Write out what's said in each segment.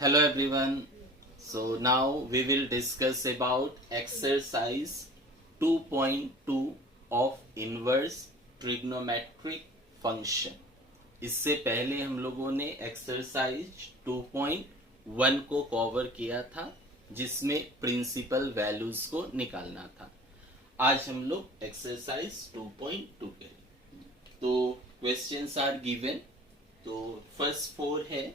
Hello everyone. So now we will discuss about exercise 2.2 of inverse trigonometric function. इससे पहले हम लोगों ने एक्सरसाइज 2.1 को कवर किया था जिसमें प्रिंसिपल वैल्यूज को निकालना था। आज हम लोग एक्सरसाइज 2.2 करें। तो क्वेश्चंस आर गिवन। तो फर्स्ट 4 है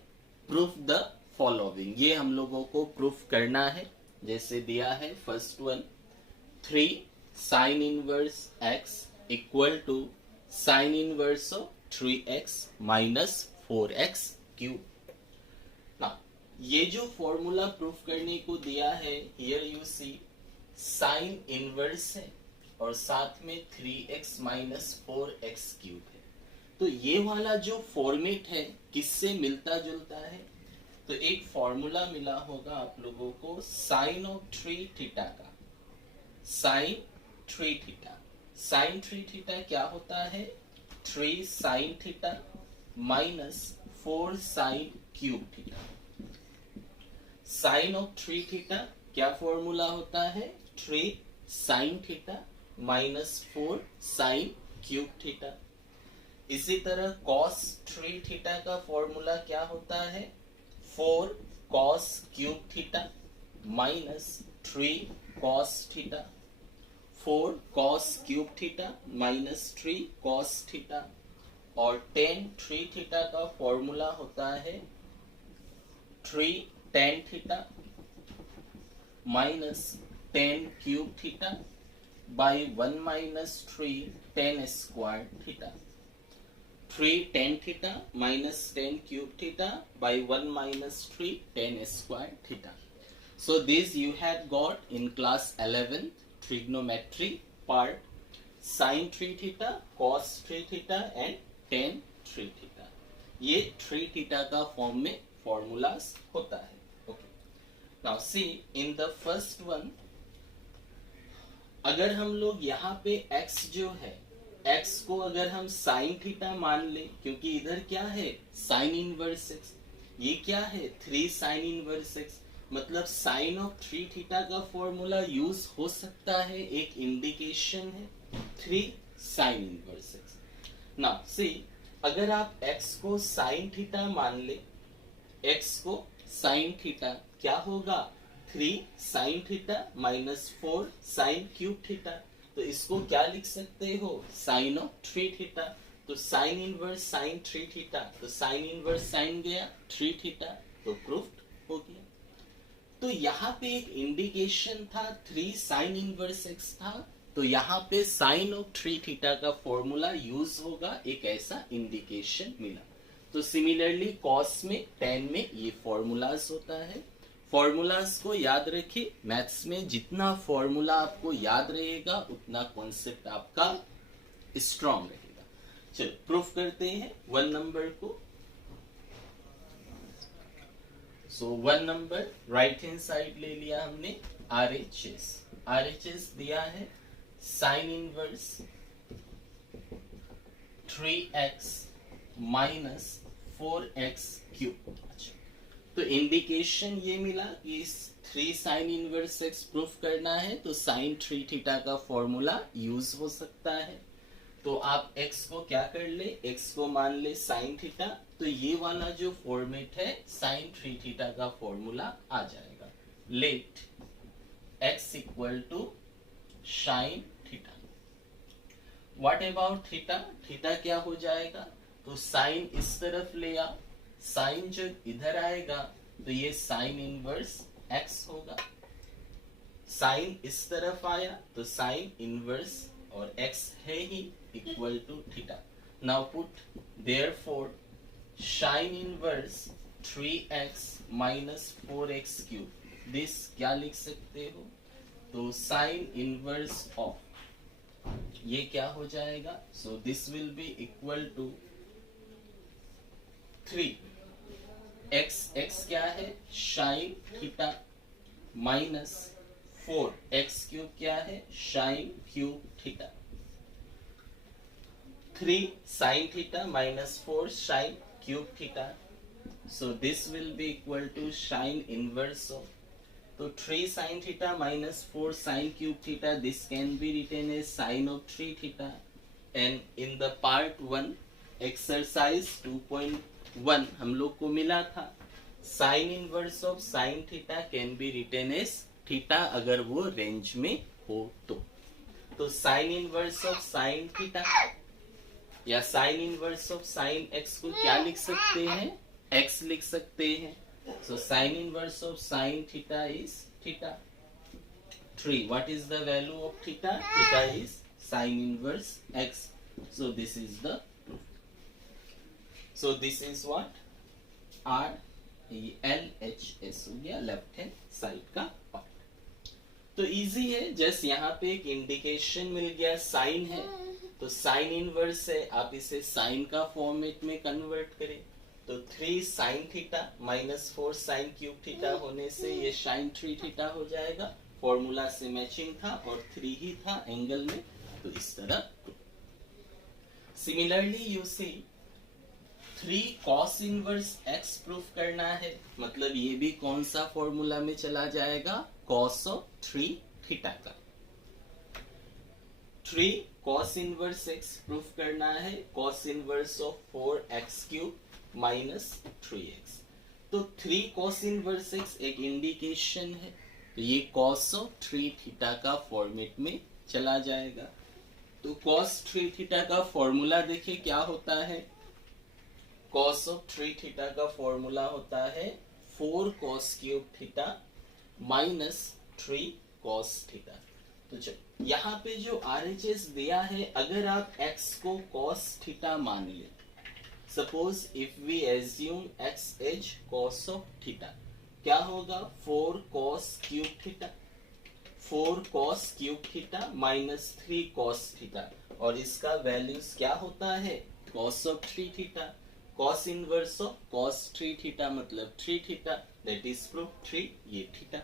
प्रूफ द फॉलोइंग। ये हम लोगों को प्रूफ करना है। जैसे दिया है first one 3 sine inverse x equal to sine inverse of 3x minus 4x cube. ना ये जो फॉर्मूला प्रूफ करने को दिया है, here you see sine inverse है और साथ में 3x माइनस 4x क्यूब है। तो ये वाला जो फॉर्मेट है किससे मिलता जुलता है? तो एक फॉर्मूला मिला होगा आप लोगों को साइन ऑफ 3 थीटा का। साइन 3 थीटा, साइन 3 थीटा क्या होता है? 3 sine theta minus 4 sine cube theta. Sine of 3 theta क्या फॉर्मूला होता है? 3 sine theta minus 4 sine cube theta. इसी तरह कॉस 3 थीटा का फॉर्मूला क्या होता है? 4 cos cube theta minus 3 cos theta. 4 cos cube theta minus 3 cos theta. और tan 3 थीटा का फॉर्मूला होता है 3 tan theta minus tan cube theta by 1 minus 3 tan square theta. 3 tan theta minus tan cube theta by 1 minus 3 tan square theta. So this you had got in class 11 trigonometry part sin 3 theta, cos 3 theta and tan 3 theta. ये 3 theta का form में formulas होता है. Okay. Now see in the first one, अगर हम लोग यहाँ पे x जो है x को अगर हम साइन थीटा मान ले, क्योंकि इधर क्या है साइन इनवर्स x, ये क्या है 3 साइन इनवर्स x, मतलब साइन ऑफ 3 थीटा का फॉर्मूला यूज हो सकता है, एक इंडिकेशन है 3 साइन इनवर्स x। ना सी अगर आप x को साइन थीटा मान ले, x को साइन थीटा क्या होगा 3 sine theta minus 4 sine cube theta. तो इसको क्या लिख सकते हो? Sine of 3 theta. तो साइन इनवर्स साइन 3 थीटा, तो साइन इनवर्स साइन गया 3 थीटा, तो प्रूफ्ड हो गया। तो यहाँ पे एक इंडिकेशन था 3 साइन इनवर्स x था, तो यहाँ पे साइन ऑफ 3 थीटा का फॉर्मूला यूज होगा, एक ऐसा इंडिकेशन मिला। तो सिमिलरली कॉस में tan में ये फॉर्मूलाज होता है। फॉर्मूलाज को याद रखिए, मैथ्स में जितना फॉर्मूला आपको याद रहेगा उतना कॉन्सेप्ट आपका स्ट्रॉन्ग रहेगा। चलो प्रूफ करते हैं 1 नंबर को। सो 1 नंबर राइट हैंड साइड ले लिया हमने RHS। RHS दिया है sine inverse 3x minus 4x cube. तो इंडिकेशन ये मिला कि इस 3 साइन इनवर्स x प्रूफ करना है तो साइन 3 थीटा का फॉर्मूला यूज हो सकता है। तो आप x को क्या कर ले, x को मान ले साइन थीटा, तो ये वाला जो फॉर्मेट है साइन 3 थीटा का फॉर्मूला आ जाएगा। Let x equal to sine theta. What about theta? Theta क्या हो जाएगा? तो साइन इस तरफ ले आओ, साइन जब इधर आएगा तो ये साइन इनवर्स x होगा। साइन इस तरफ आया तो साइन इनवर्स और x है ही equal to theta. Now put therefore sine inverse 3x minus 4x cube. This क्या लिख सकते हो? तो साइन इनवर्स ऑफ ये क्या हो जाएगा? So this will be equal to 3 x क्या है sine theta minus 4x cube क्या है sign cube theta. 3 sine theta minus 4 sine cube theta So this will be equal to sine inverse of, so 3 sin theta minus 4 sin cube theta, this can be written as sine of 3 theta. And in the part 1 exercise 2.1 हम लोग को मिला था sine inverse of sine theta can be written as theta अगर वो range में हो तो sine inverse of sine theta या sine inverse of sine x को क्या लिख सकते हैं, एक्स लिख सकते हैं. So sin inverse of sin theta is theta 3. What is the value of theta? Theta is sin inverse x. So this is the proof. So this is what R E L H S हो गया left hand side का part. तो easy है, just यहाँ पे एक indication मिल गया sign है तो साइन इनवर्स है, आप इसे साइन का फॉर्मेट में कन्वर्ट करें तो 3 sine theta minus 4 sine cube theta होने से ये साइन 3 थीटा हो जाएगा. फॉर्मूला से मैचिंग था और 3 ही था एंगल में, तो इस तरह. Similarly you see 3 cos inverse x proof करना है, मतलब ये भी कौन सा फॉर्मूला में चला जाएगा, cos ऑफ 3 थीटा का. 3 cos इनवर्स x प्रूफ करना है, cos inverse of 4x cube minus 3x. तो 3 cos इनवर्स x एक इंडिकेशन है, तो ये cos ऑफ 3 थीटा का फॉर्मेट में चला जाएगा. तो cos 3 थीटा का फॉर्मूला देखिए क्या होता है, cos ऑफ 3 थीटा का फॉर्मूला होता है 4 cos cube theta minus 3 cos theta. तो चलो यहाँ पे जो RHS दिया है, अगर आप x को cos थीटा मान ले, suppose if we assume x as cos of theta, क्या होगा 4 cos cube theta, 4 cos cube theta minus 3 cos theta, और इसका वैल्यूज क्या होता है cos of 3 theta. cos inverse of cos 3 theta मतलब 3 थीटा, दैट इज प्रूफ 3 ये theta.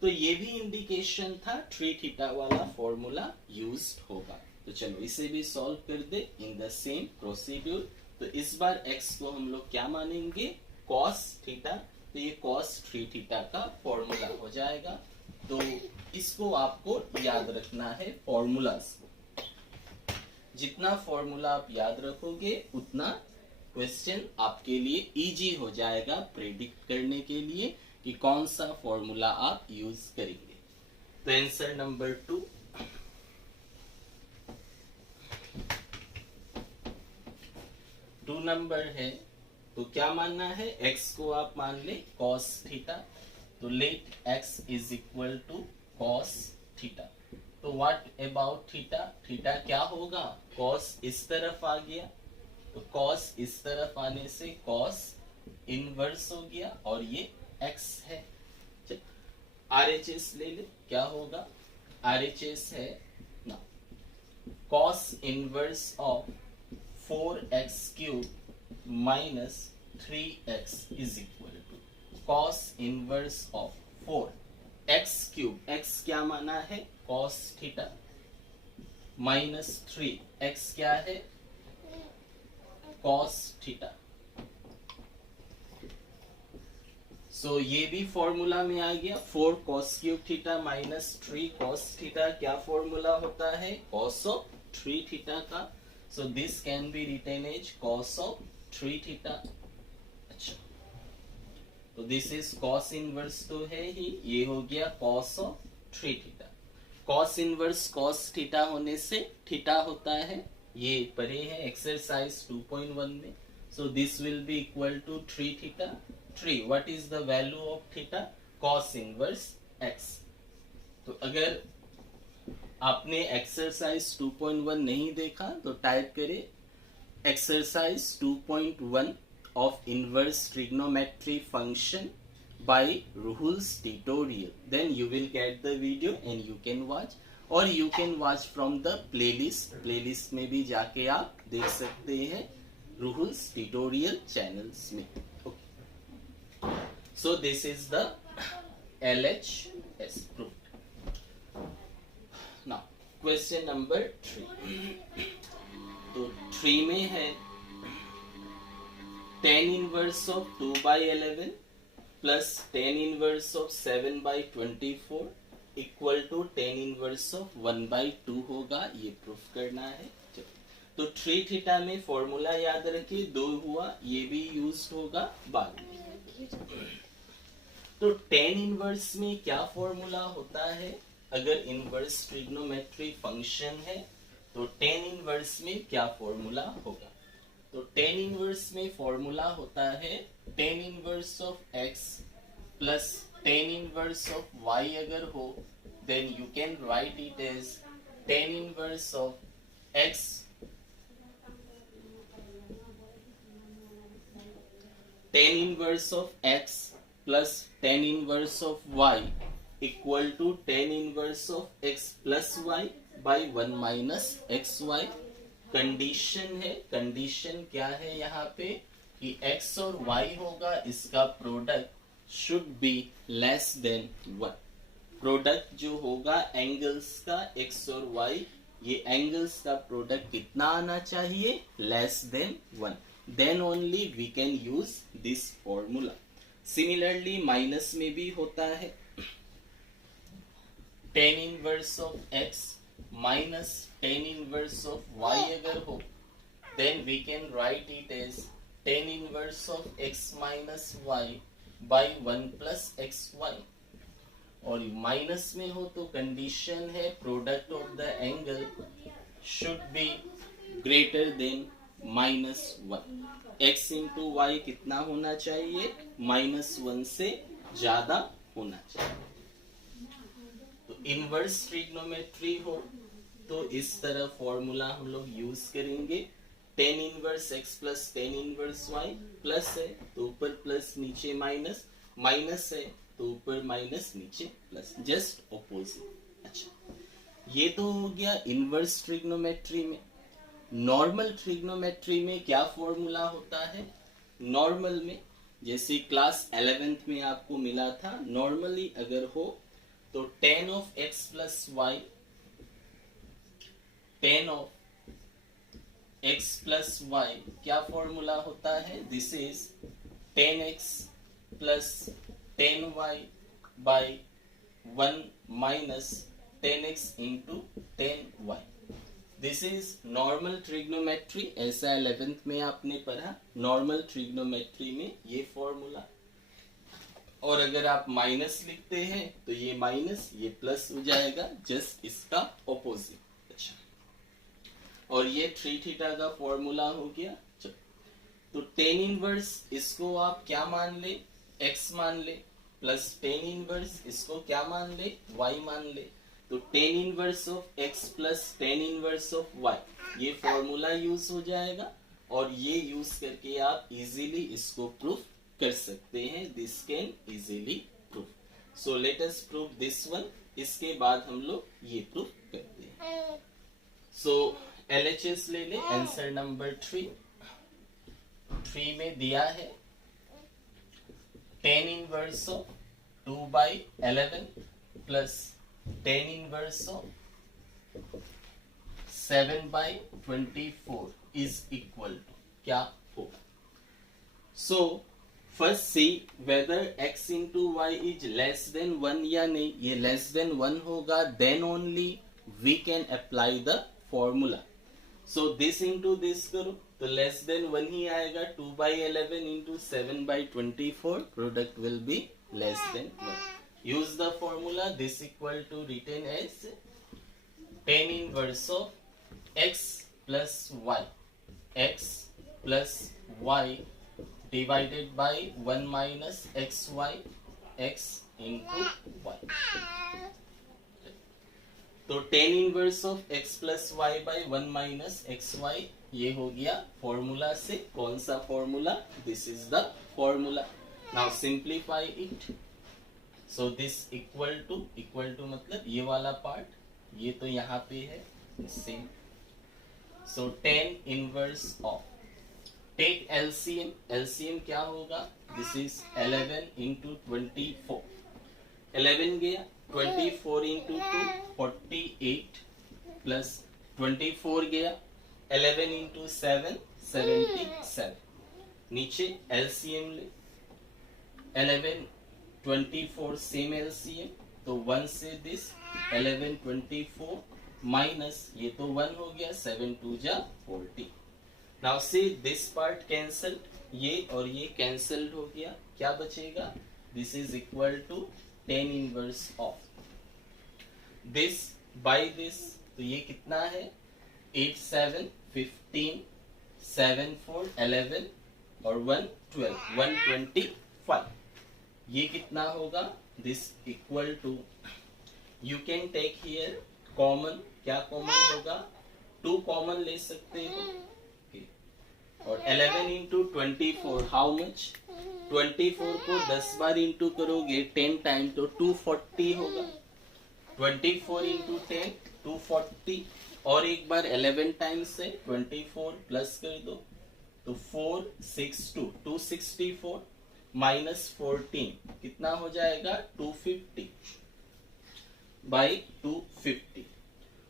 तो ये भी इंडिकेशन था 3 थीटा वाला फॉर्मूला यूज्ड होगा. तो चलो इसे भी सॉल्व कर दे इन द सेम प्रोसीड्यूर. तो इस बार x को हम लोग क्या मानेंगे, cos थीटा, तो ये cos 3 थीटा का फॉर्मूला हो जाएगा. तो इसको आपको याद रखना है फॉर्मूलास को. जितना फॉर्मूला आप याद रखोगे उतना क्वेश्चन आपके लिए इजी हो जाएगा प्रेडिक्ट करने के लिए कि कौन सा फॉर्मूला आप यूज करेंगे. तो आंसर नंबर 2 2 नंबर है. तो क्या मानना है, x को आप मान ले cos थीटा, तो let x is equal to cos theta. तो व्हाट अबाउट थीटा, थीटा क्या होगा, cos इस तरफ आ गया, तो cos इस तरफ आने से cos इनवर्स हो गया और ये x है. RHS ले ले, क्या होगा, RHS है ना cos inverse of 4x cube minus 3x is equal to cos inverse of 4x cube, x क्या माना है cos थीटा, माइनस 3x क्या है cos थीटा. सो ये भी फॉर्मूला में आ गया 4 cos cube theta minus 3 cos theta, क्या फॉर्मूला होता है cos ऑफ 3 थीटा का. So this can be written as cos of 3 theta. अच्छा, तो this is cos inverse तो है ही, ये हो गया cos of 3 theta. cos inverse cos theta होने से theta होता है, ये पढ़े हैं एक्सरसाइज 2.1 में. So this will be equal to 3 theta. 3, what is the value of theta? cos inverse x. तो अगर आपने एक्सरसाइज 2.1 नहीं देखा तो टाइप करें exercise 2.1 of inverse trigonometry function by Rahul's tutorial. Then you will get the video and you can watch, or you can watch from the playlist में भी जाके आप देख सकते हैं Rahul's tutorial channels में. Okay. So this is the LHS proof. Now question number 3. तो 3 में है tan inverse of 2 by 11 plus tan inverse of 7 by 24 equal to tan inverse of 1 by 2 होगा। ये प्रूफ करना है। तो 3 थीटा में फॉर्मूला याद रखिए, 2 हुआ, ये भी यूज होगा बाद में। तो tan इनवर्स में क्या फॉर्मूला होता है? अगर इनवर्स ट्रिग्नोमेट्री फंक्शन है तो tan इनवर्स में क्या फॉर्मूला होगा? तो tan इनवर्स में फॉर्मूला होता है tan inverse of x plus tan inverse of y अगर हो then you can write it as tan inverse of x tan inverse of x plus tan inverse of y equal to tan inverse of x plus y by 1 minus xy। Condition है, condition क्या है यहाँ पे कि x और y होगा, इसका product should be less than 1। Product जो होगा एंगल्स का x और y, ये एंगल्स का प्रोडक्ट कितना आना चाहिए? Less than 1। then only we can use this formula। similarly minus में भी होता है tan inverse of x minus tan inverse of y अगर हो then we can write it as tan inverse of x minus y by 1 plus xy। और minus में हो तो कंडीशन है product of the angle should be greater than -1। x into Y कितना होना चाहिए? -1 से ज्यादा होना चाहिए। तो इनवर्स ट्रिग्नोमेट्री हो तो इस तरह फॉर्मूला हम लोग यूज करेंगे। tan inverse x plus tan inverse y plus है तो ऊपर प्लस नीचे माइनस, माइनस है तो ऊपर माइनस नीचे प्लस, जस्ट ऑपोजिट। अच्छा, ये तो हो गया इनवर्स ट्रिग्नोमेट्री में। नॉर्मल ट्रिग्नोमेट्री में क्या फॉर्मूला होता है? नॉर्मल में जैसे क्लास 11th में आपको मिला था, नॉर्मली अगर हो तो tan of x plus Y, tan of x plus Y क्या फॉर्मूला होता है? This is tan x plus tan y by 1 minus tan x into tan y। This is normal trigonometry, ऐसा 11th में आपने पढ़ा। नॉर्मल ट्रिग्नोमेट्री में ये formula, और अगर आप माइनस लिखते हैं तो ये माइनस, ये प्लस हो जाएगा, जस्ट इसका ऑपोजिट। अच्छा, और ये 3 थीटा का फॉर्मूला हो गया। तो tan इनवर्स इसको आप क्या मान ले? x मान ले, प्लस tan इनवर्स इसको क्या मान ले? y मान ले। तो tan inverse of x plus tan inverse of y, ये फॉर्मूला यूज हो जाएगा और ये यूज करके आप इजीली इसको प्रूफ कर सकते हैं। This can easily proof. So let us prove this one, इसके बाद हम लोग ये प्रूफ करते हैं। सो LHS ले ले। आंसर नंबर 3 में दिया है tan inverse of 2 by 11 plus tan inverse of 7 by 24 is equal to क्या होगा? So first see whether x into y is less than 1 या नहीं। ये less than 1 होगा then only we can apply the formula। So this into this करो तो less than 1 ही आएगा। 2 by 11 into 7 by 24 product will be less than 1। Use the formula, this equal to written as tan inverse of x plus y, x plus y divided by 1 minus xy, x into y। तो tan inverse of x plus y by 1 minus xy, ये हो गया formula से। कौन सा formula? This is the formula. Now simplify it. So this equal to मतलब ये वाला पार्ट, ये तो यहाँ पे है same. So tan inverse of, take LCM, LCM क्या होगा? दिस इज 11 into 24, 11 गया, 24 into 2 48 प्लस 24 गया, 11 into 7 77, नीचे एलसीएम ले, 11 24 सेम एलसीएम, तो 1 से दिस 11 24 माइनस ये तो 1 हो गया, 7 2 जा 40. Now see this part cancelled, ये और ये कैंसल्ड हो गया, क्या बचेगा, this is equal to 10 inverse of this by this, तो ये कितना है 8 7 15 7 4 11 और 1 12 125. ये कितना होगा, this equal to, you can take here common, क्या कॉमन होगा, 2 कॉमन ले सकते हो, और 11 इंटू 24 हाउ मच, 24 को 10 बार इंटू करोगे 10 टाइम तो 240 होगा, 24 इंटू 10 240, और एक बार 11 टाइम्स से 24 प्लस कर दो तो 462 264 माइनस 14 कितना हो जाएगा 250 बाई 250,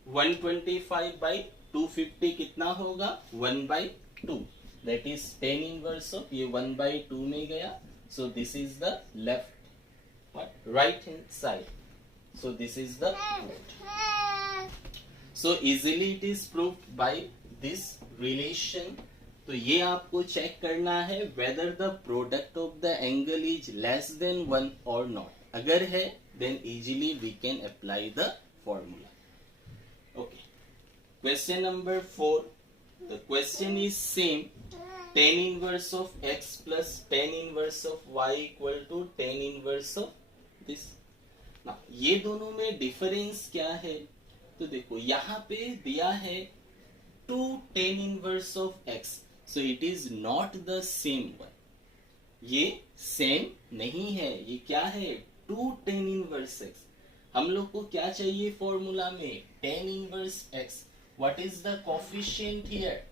125 बाई 250 कितना होगा 1/2, दैट इज 10 इनवर्स ऑफ, ये 1/2 में गया, so this is the left right hand side, so this is the root. So easily it is proved by this relation. तो ये आपको चेक करना है whether the product of the angle is less than 1 or not. अगर है then easily we can apply the formula. Okay. Question number 4. The question is same. Tan inverse of x plus tan inverse of y equal to tan inverse of this. ना ये दोनों में difference क्या है, तो देखो यहाँ पे दिया है 2 tan inverse of x, so it is not the same one, ये सेम नहीं है, ये क्या है 2 tan इनवर्स x. हम लोग को क्या चाहिए फॉर्मूला में tan inverse x. What is the coefficient here,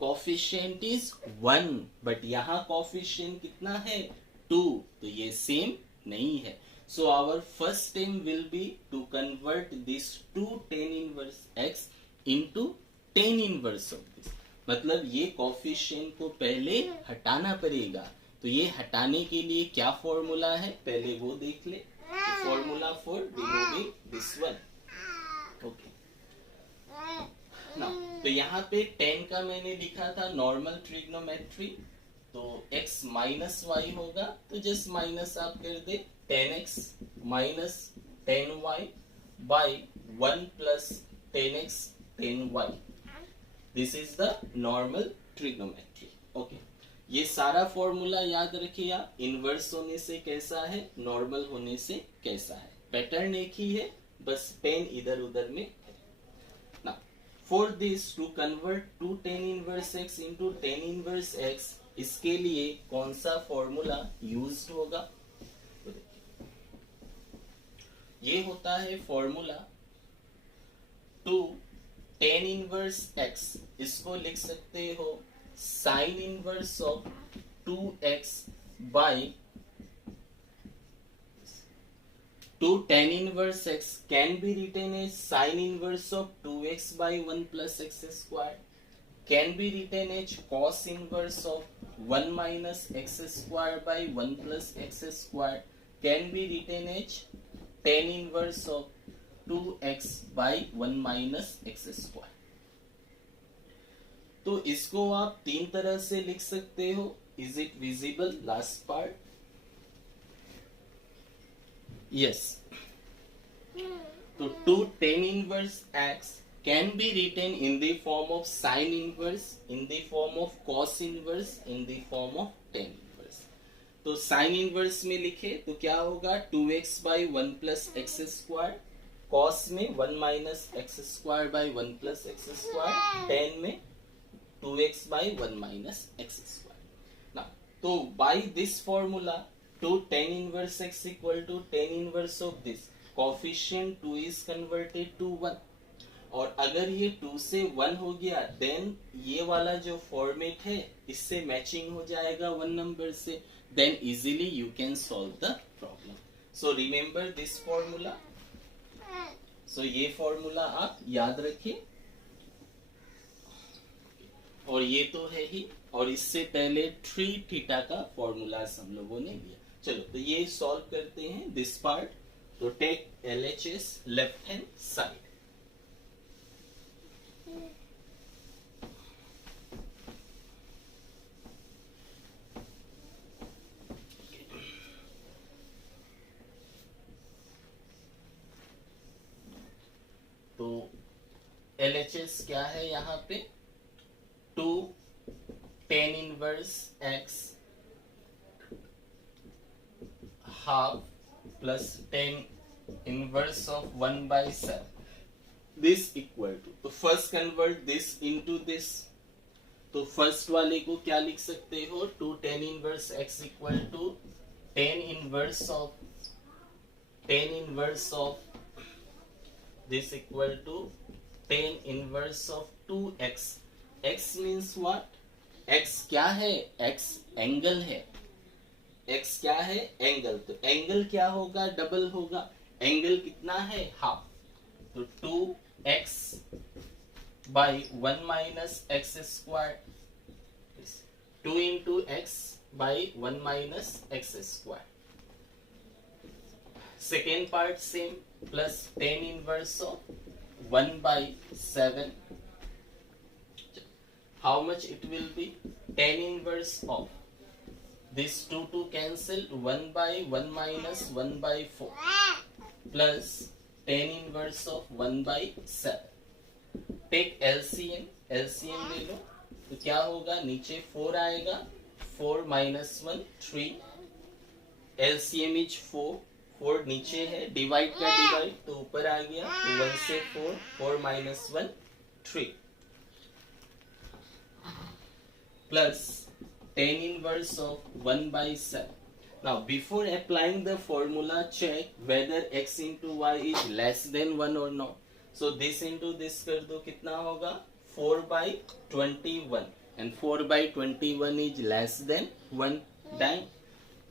coefficient is 1, but यहाँ कोफिशिएंट कितना है 2, तो ये सेम नहीं है. So our first aim will be to convert this 2 tan inverse x into tan inverse of this. मतलब ये कोफिशिएंट को पहले हटाना पड़ेगा, तो ये हटाने के लिए क्या फॉर्मूला है पहले वो देख ले. Formula for removing this one. Okay, now तो यहाँ पे tan का मैंने लिखा था नॉर्मल ट्रिग्नोमेट्री, तो x माइनस वाई होगा, तो जस्ट माइनस आप कर दे tan x minus tan y by 1 plus tan x tan y. This is the normal trigonometry. Okay, ये सारा फॉर्मूला याद रखिए आप, इनवर्स होने से कैसा है, नॉर्मल होने से कैसा है, पैटर्न एक ही है, बस पेन इधर उधर में है ना. For this to convert to tan inverse x into tan inverse x, इसके लिए कौन सा फॉर्मूला यूज होगा, ये होता है फॉर्मूला 2 tan इनवर्स x, इसको लिख सकते हो sin inverse of 2x by 2 tan inverse x can be written as sin inverse of 2x by 1 plus x square, can be written as cos inverse of 1 minus x square by 1 plus x square, can be written as tan inverse of 2x by 1 minus x square. तो इसको आप तीन तरह से लिख सकते हो. Is it visible last part, yes. तो 2 tan inverse x can be written in the form of sin inverse, in the form of cos inverse, in the form of tan inverse. तो sin inverse में लिखे तो क्या होगा 2x by 1 plus x square, cos में 1 minus x square by 1 plus x square, tan में 2x by 1 minus x square. Now, तो by this formula 2 tan inverse x equal to tan inverse of this, coefficient 2 is converted to 1. और अगर ये 2 से 1 हो गया then ये वाला जो फॉर्मेट है इससे मैचिंग हो जाएगा 1 नंबर से, then easily you can solve the problem. So remember this formula. So ये फॉर्मूला आप याद रखिए. और ये तो है ही, और इससे पहले 3 थीटा का फॉर्मूलाज हम लोगों ने लिया। चलो तो ये सॉल्व करते हैं दिस पार्ट। तो take LHS left hand side. तो LHS क्या है यहाँ पे, 2 tan inverse x half plus tan inverse of 1/7, this equal to, तो first convert this into this. तो फर्स्ट वाले को क्या लिख सकते हो, 2 tan inverse x equal to tan inverse of this equal to tan inverse of 2x। x means what, x क्या है, x एंगल है, x क्या है एंगल। तो एंगल क्या होगा, डबल होगा। एंगल कितना है, हाफ। तो 2x by 1 minus x square, 2 into x by 1 minus x square. Second part same, plus tan inverse of 1/7, how much it will be, tan inverse of this 2 cancel, 1/1 minus 1/4 plus tan inverse of 1/7। Take LCM, LCM ले लो। तो क्या होगा, नीचे 4 आएगा, 4 minus 1 3, LCM is 4, 4 नीचे है, divide का divide तो ऊपर आ गया, तो 1 से 4, 4 minus 1 3 plus tan inverse of 1/7। Now before applying the formula, check whether x into y is less than 1 or not। So this into this कर दो, कितना होगा, 4/21, and 4/21 is less than 1 time।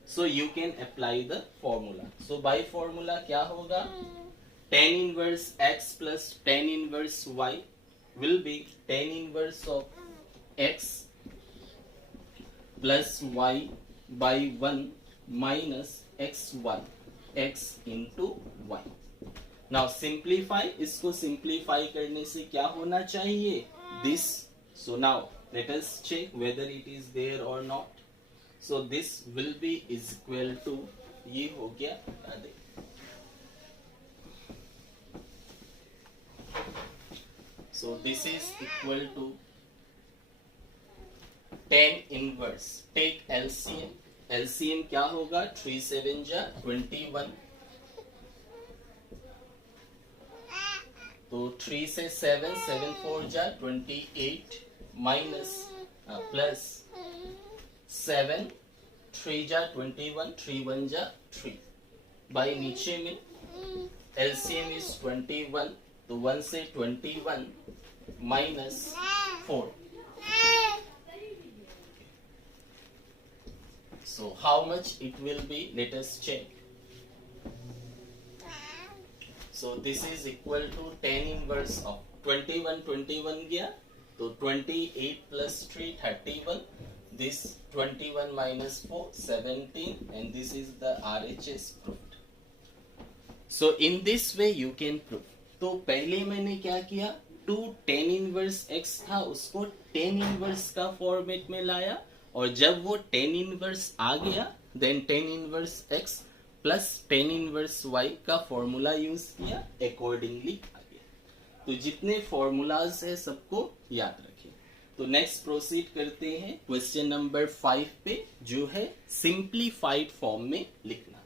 So you can apply the formula। So by formula क्या होगा, tan inverse x plus tan inverse y will be tan inverse of x plus y by 1 minus x1 x into y। Now simplify, इसको simplify करने से क्या होना चाहिए, this। So now let us check whether it is there or not। So this will be is equal to, ये हो गया, so this is equal to tan inverse, take LCM, LCM क्या होगा, 3 7 जा 21, तो 3 से 7, 7 4 जा 28 माइनस प्लस 7 3 जा 21, 3 1 जा 3, बाई नीचे में LCM इज 21, तो 1 से 21 minus 4। So how much it will be, let us check। So this is equal to tan inverse of 21 गया, तो 28 plus 3 31, this 21 minus 4 17, and this is the RHS proved। So in this way you can prove। तो पहले मैंने क्या किया, 2 tan inverse x था, उसको tan inverse का फॉर्मेट में लाया, और जब वो tan inverse आ गया, then tan inverse x plus tan inverse y का फॉर्मूला यूज किया, अकॉर्डिंगली आ गया। तो जितने फॉर्मूलाज है सबको याद रखें। तो नेक्स्ट प्रोसीड करते हैं क्वेश्चन नंबर 5 पे, जो है सिंप्लीफाइड फॉर्म में लिखना।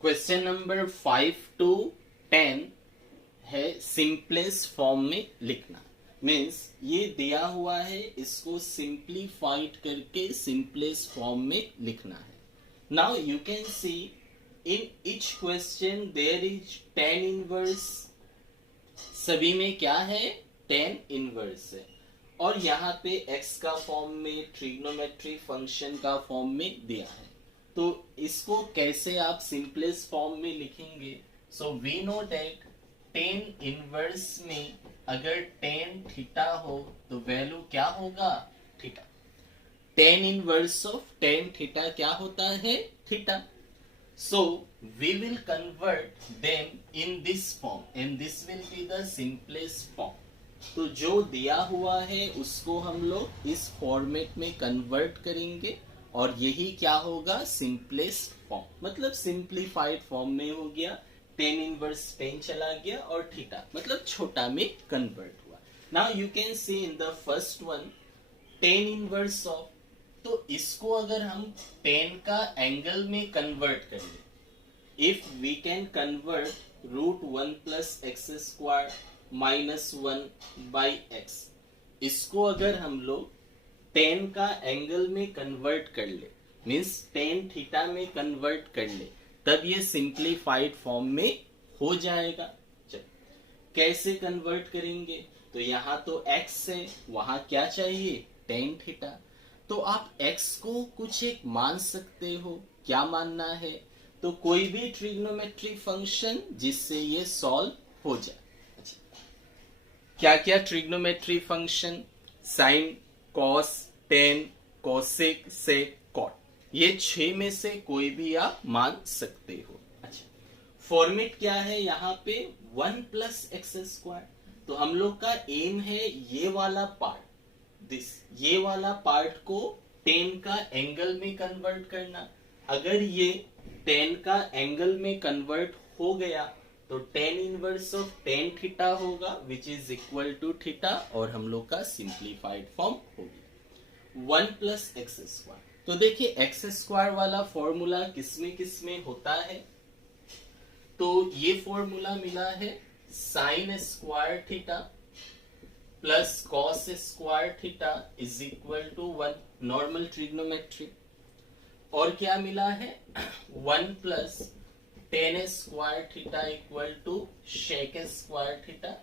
क्वेश्चन नंबर 5 to 10 है सिंपलेस्ट फॉर्म में लिखना। मीन्स ये दिया हुआ है, इसको सिंप्लीफाइड करके सिंपलेस्ट फॉर्म में लिखना है। Now you can see in each question there is tan inverse, सभी में क्या है, tan इनवर्स है, और यहाँ पे x का फॉर्म में, ट्रिग्नोमेट्री फंक्शन का फॉर्म में दिया है। तो इसको कैसे आप सिंपलेस्ट फॉर्म में लिखेंगे, so we know that tan inverse में अगर टेन थीटा हो तो वैल्यू क्या होगा, theta. Tan inverse of tan theta क्या होता है, theta. So we will convert them in this form and this will be the simplest form. तो जो दिया हुआ है उसको हम लोग इस फॉर्मेट में कन्वर्ट करेंगे और यही क्या होगा, सिंपलेस्ट फॉर्म, मतलब सिंप्लीफाइड फॉर्म में हो गया। टेन इनवर्स टेन चला गया और थीटा मतलब छोटा में कन्वर्ट हुआ। Now you can see in the first one ten inverse of, तो इसको अगर हम टेन का एंगल में कन्वर्ट करें, if we can convert root one plus x square minus one by X, इसको अगर हम लोग टेन का एंगल में कन्वर्ट कर ले, मीन्स टेन थीटा में कन्वर्ट कर ले, तब ये सिंप्लीफाइड फॉर्म में हो जाएगा। चल कैसे कन्वर्ट करेंगे, तो यहाँ तो x है, वहां क्या चाहिए, टेन थीटा। तो आप x को कुछ एक मान सकते हो, क्या मानना है, तो कोई भी ट्रिग्नोमेट्रिक फंक्शन जिससे ये सॉल्व हो जाए। अच्छा, क्या क्या trigonometric function, sine, cos, tan, cosec, sec, cot, ये 6 में से कोई भी आप मान सकते हो। अच्छा, फॉर्मेट क्या है यहाँ पे, 1 प्लस एक्स स्क्वायर। तो हम लोग का एम है ये वाला पार्ट, ये वाला पार्ट को टेन का एंगल में कन्वर्ट करना। अगर ये टेन का एंगल में कन्वर्ट हो गया तो tan inverse of tan theta होगा which is equal to theta, और हम लोग का सिंप्लीफाइड फॉर्म हो गया 1 प्लस एक्स स्क्वायर। तो देखिए एक्स स्क्वायर वाला फॉर्मूला किसमें होता है, तो ये फॉर्मूला मिला है sine square theta plus cos square theta is equal to 1, normal trigonometry. और क्या मिला है 1 plus tan square theta equal to sec square theta,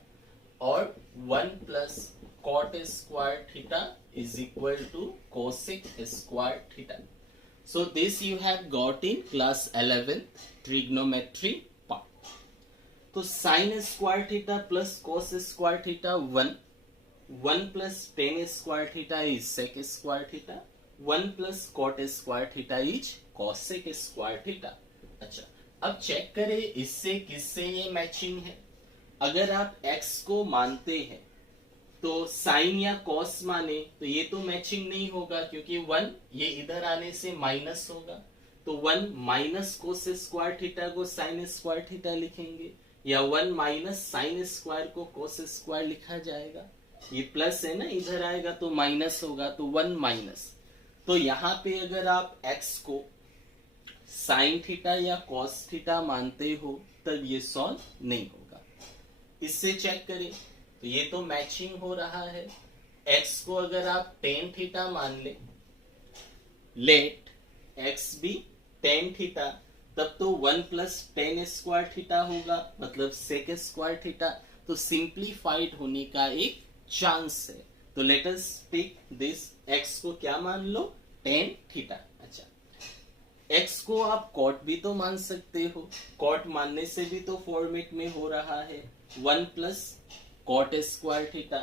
और 1 plus cot square theta is equal to cosec square theta. So this you have got in class 11 trigonometry part. तो sine square theta plus cos square theta 1 plus tan square theta is sec square theta, 1 plus cot square theta is cosec square theta. अच्छा, अब check करें इससे किससे ये matching है। अगर आप x को मानते हैं तो साइन या कॉस माने तो ये तो मैचिंग नहीं होगा, क्योंकि 1 ये इधर आने से माइनस होगा, तो 1 माइनस कोस स्क्वायर थीटा को साइन स्क्वायर थीटा लिखेंगे, या 1 माइनस साइन स्क्वायर को कोस स्क्वायर लिखा जाएगा। ये प्लस है ना, इधर आएगा तो माइनस होगा, तो 1 माइनस। तो यहाँ पे अगर आप x को साइन थीटा या कॉस थीटा मानते हो तब ये सॉल्व नहीं होगा। इससे चेक करें तो ये तो मैचिंग हो रहा है। x को अगर आप टेन थीटा मान ले, लेट x भी टेन थीटा, तब तो 1 प्लस टेन स्क्वायर थीटा होगा, मतलब सेक स्क्वायर थीटा। तो सिंप्लीफाइड होने का एक चांस है। तो let us take this, x को क्या मान लो, टेन थीटा। अच्छा, x को आप कॉट भी तो मान सकते हो, कॉट मानने से भी तो फॉर्मेट में हो रहा है 1 प्लस कॉट स्क्वायर थीटा,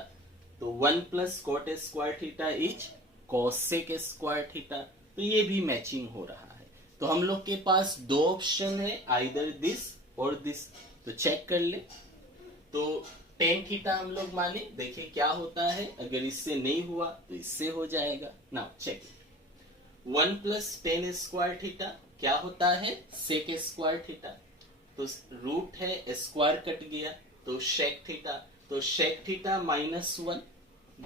तो 1 plus cot square theta is cosec square theta, तो ये भी मैचिंग हो रहा है। तो हम लोग के पास दो ऑप्शन है, आइदर दिस और दिस। तो चेक कर ले, तो टेन थीटा हम लोग माने, देखिए क्या होता है, अगर इससे नहीं हुआ तो इससे हो जाएगा। Now check, 1 plus tan square theta क्या होता है, सेक स्क्वायर थीटा, तो रूट है स्क्वायर कट गया तो शेक थीटा, तो sec theta minus 1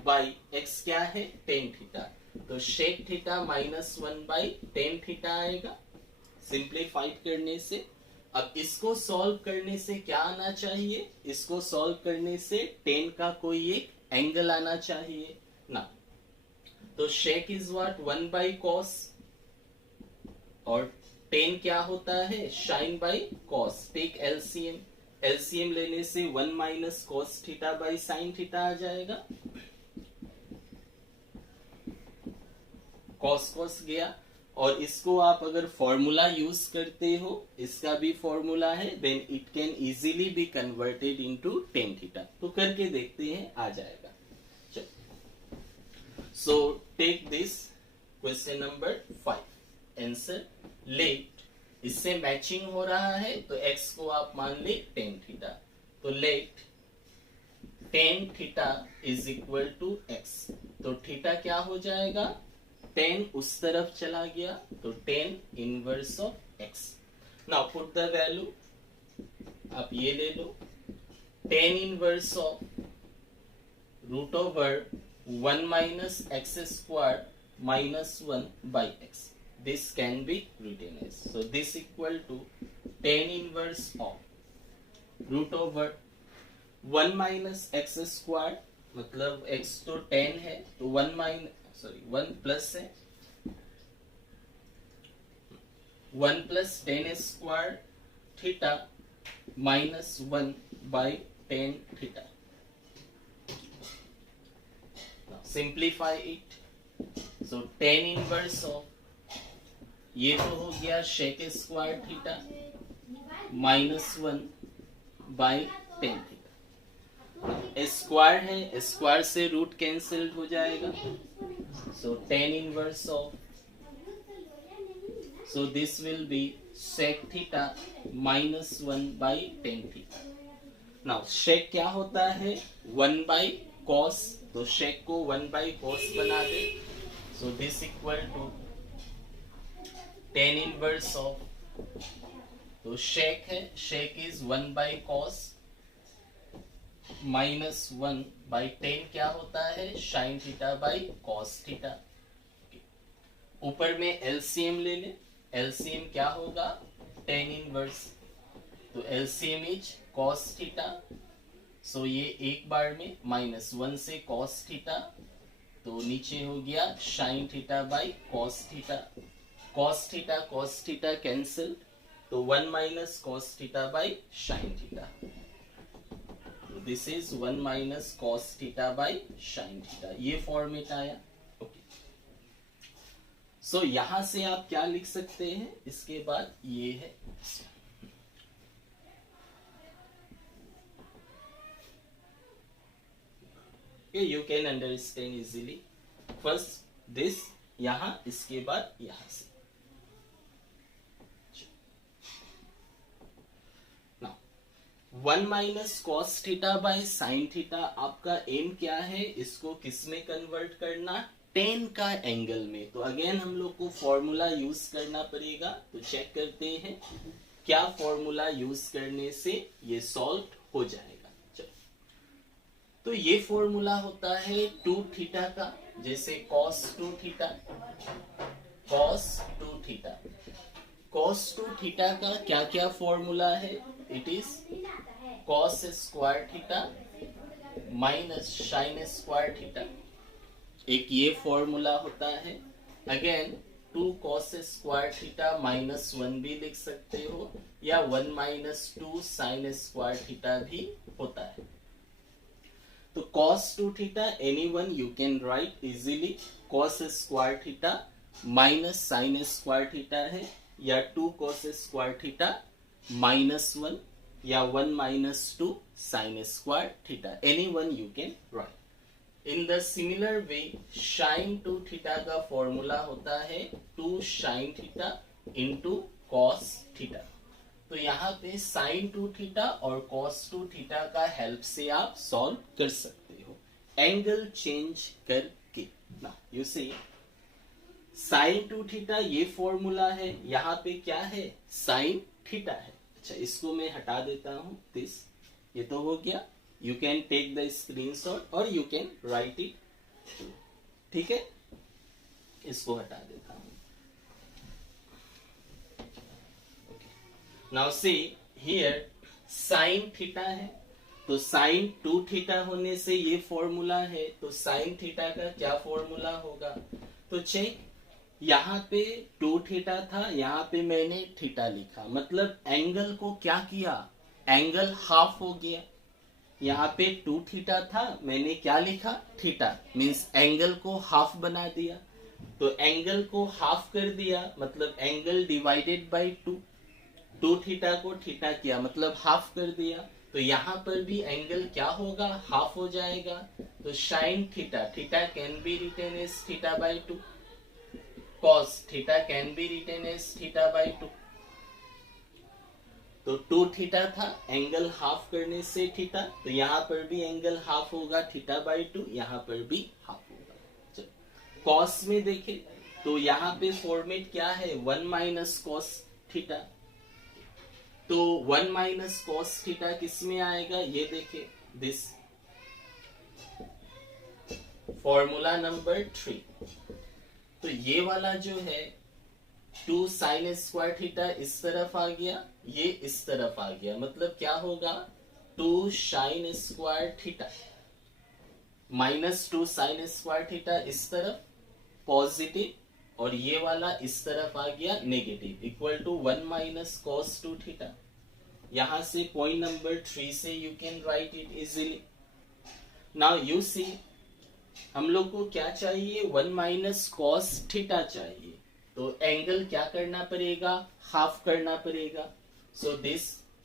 by X क्या है, टेन थीटा, तो sec theta minus 1 by tan theta आएगा सिंप्लीफाइड करने से। अब इसको सॉल्व करने से क्या आना चाहिए, इसको सॉल्व करने से टेन का कोई एक एंगल आना चाहिए ना, तो sec is what 1 by cos, और टेन क्या होता है, sine by cos. Take LCM, LCM लेने से 1 minus cos theta by sine theta आ जाएगा, कॉस कॉस गया, और इसको आप अगर फॉर्मूला यूज करते हो, इसका भी फॉर्मूला है, then it can easily be converted into tan theta. तो करके देखते हैं, आ जाएगा। चलो, so take this question number 5 answer. Let, इससे मैचिंग हो रहा है तो x को आप मान ले tan थीटा। तो let tan theta is equal to x। तो थीटा क्या हो जाएगा, tan उस तरफ चला गया तो tan inverse of x। Now put the value, आप ये ले लो, tan inverse of root over 1 minus x square minus 1 by X. This can be written as, so this equal to tan inverse of root over 1 minus x square, मतलब x तो tan है तो 1 plus है 1 plus tan square theta minus 1 by tan theta. Simplify it, so tan inverse of, ये तो हो गया shake square theta minus 1 by tan theta. Square है, स्क्वायर से रूट कैंसिल्ड हो जाएगा, सो tan inverse of, so this will B shake theta minus 1 by tan theta. Now shake क्या होता है, 1 बाई कॉस, तो शेक को 1 बाई कॉस बना दे, so this equal to tan inverse of, तो शेक है, sec is 1 by cos minus 1 by tan क्या होता है, sine theta by cos theta. ऊपर में एलसीएम ले ले, एलसीएम क्या होगा, tan इनवर्स, तो LCM is cos theta, so ये एक बार में माइनस 1 से कॉस थीटा, तो नीचे हो गया sign theta by cos theta. cos theta cancel, तो 1 minus cos theta by sine theta. This is 1 minus cos theta by sine theta, ये फॉर्मेट आया। ओके, सो यहां से आप क्या लिख सकते हैं, इसके बाद ये है, you can understand easily. First this यहां, इसके बाद यहां से। 1 minus cos theta by sine theta, आपका एम क्या है, इसको किस में कन्वर्ट करना, tan का एंगल में। तो अगेन हम लोग को फॉर्मूला यूज करना पड़ेगा, तो चेक करते हैं क्या फॉर्मूला यूज करने से ये सॉल्व हो जाएगा। चलो, तो ये फॉर्मूला होता है 2 थीटा का, जैसे cos 2 theta, cos 2 theta, cos 2 theta का क्या क्या फॉर्मूला है, it is cos square theta minus sine square theta, एक ये फॉर्मूला होता है। Again 2 cos square theta minus 1 भी लिख सकते हो, या 1 माइनस 2 साइन स्क्वायर थीटा भी होता है। तो cos 2 theta anyone you can right easily, cos square theta minus sine square theta है, या 2 cos स्क्वायर थीटा माइनस 1, या 1 minus 2 sine square theta, anyone you can write. In the similar way sine 2 theta का formula होता है 2 sine theta into cos theta. तो यहाँ पे sine 2 theta और कॉस 2 थीटा का हेल्प से आप सॉल्व कर सकते हो, एंगल चेंज करके। ना यू सी साइन 2 थीटा ये फॉर्मूला है, यहाँ पे क्या है, साइन थीटा है। अच्छा, इसको मैं हटा देता हूं, दिस, ये तो हो गया। You can take the screenshot और यू कैन राइट इट, ठीक है, इसको हटा देता हूं। Now see here sine theta है, तो साइन 2 थीटा होने से ये फॉर्मूला है, तो साइन थीटा का क्या फॉर्मूला होगा, तो चेक, यहाँ पे 2 थीटा था, यहाँ पे मैंने थीटा लिखा, मतलब एंगल को क्या किया, एंगल हाफ हो गया। यहाँ पे 2 थीटा था, मैंने क्या लिखा, थीटा, मीन्स एंगल को हाफ बना दिया। तो एंगल को हाफ कर दिया मतलब एंगल डिवाइडेड बाय 2, 2 थीटा को थीटा किया मतलब हाफ कर दिया, तो यहाँ पर भी एंगल क्या होगा, हाफ हो जाएगा। तो sine theta, theta can be written as theta by 2, cos theta can be written as theta by 2। तो 2 थीटा था, एंगल हाफ करने से थीटा, तो यहाँ पर भी एंगल हाफ होगा थीटा बाय 2, यहाँ पर भी हाफ होगा। चलो कॉस में देखें तो यहाँ पे फॉर्मेट क्या है, 1 माइनस कॉस थीटा। तो 1 माइनस कॉस थीटा किस में आएगा, ये देखें, दिस फॉर्मूला नंबर 3। तो ये वाला जो है 2 साइन स्क्वायर थीटा इस तरफ आ गया, ये इस तरफ आ गया, मतलब क्या होगा 2 sine square theta minus 2 sine square theta इस तरफ पॉजिटिव, और ये वाला इस तरफ आ गया negative, equal to 1 minus cos 2 theta. यहां से पॉइंट नंबर 3 से you can write it easily. Now you see हम लोग को क्या चाहिए, 1 माइनस कॉस थीटा चाहिए, तो एंगल क्या करना पड़ेगा, हाफ करना पड़ेगा। सो दिस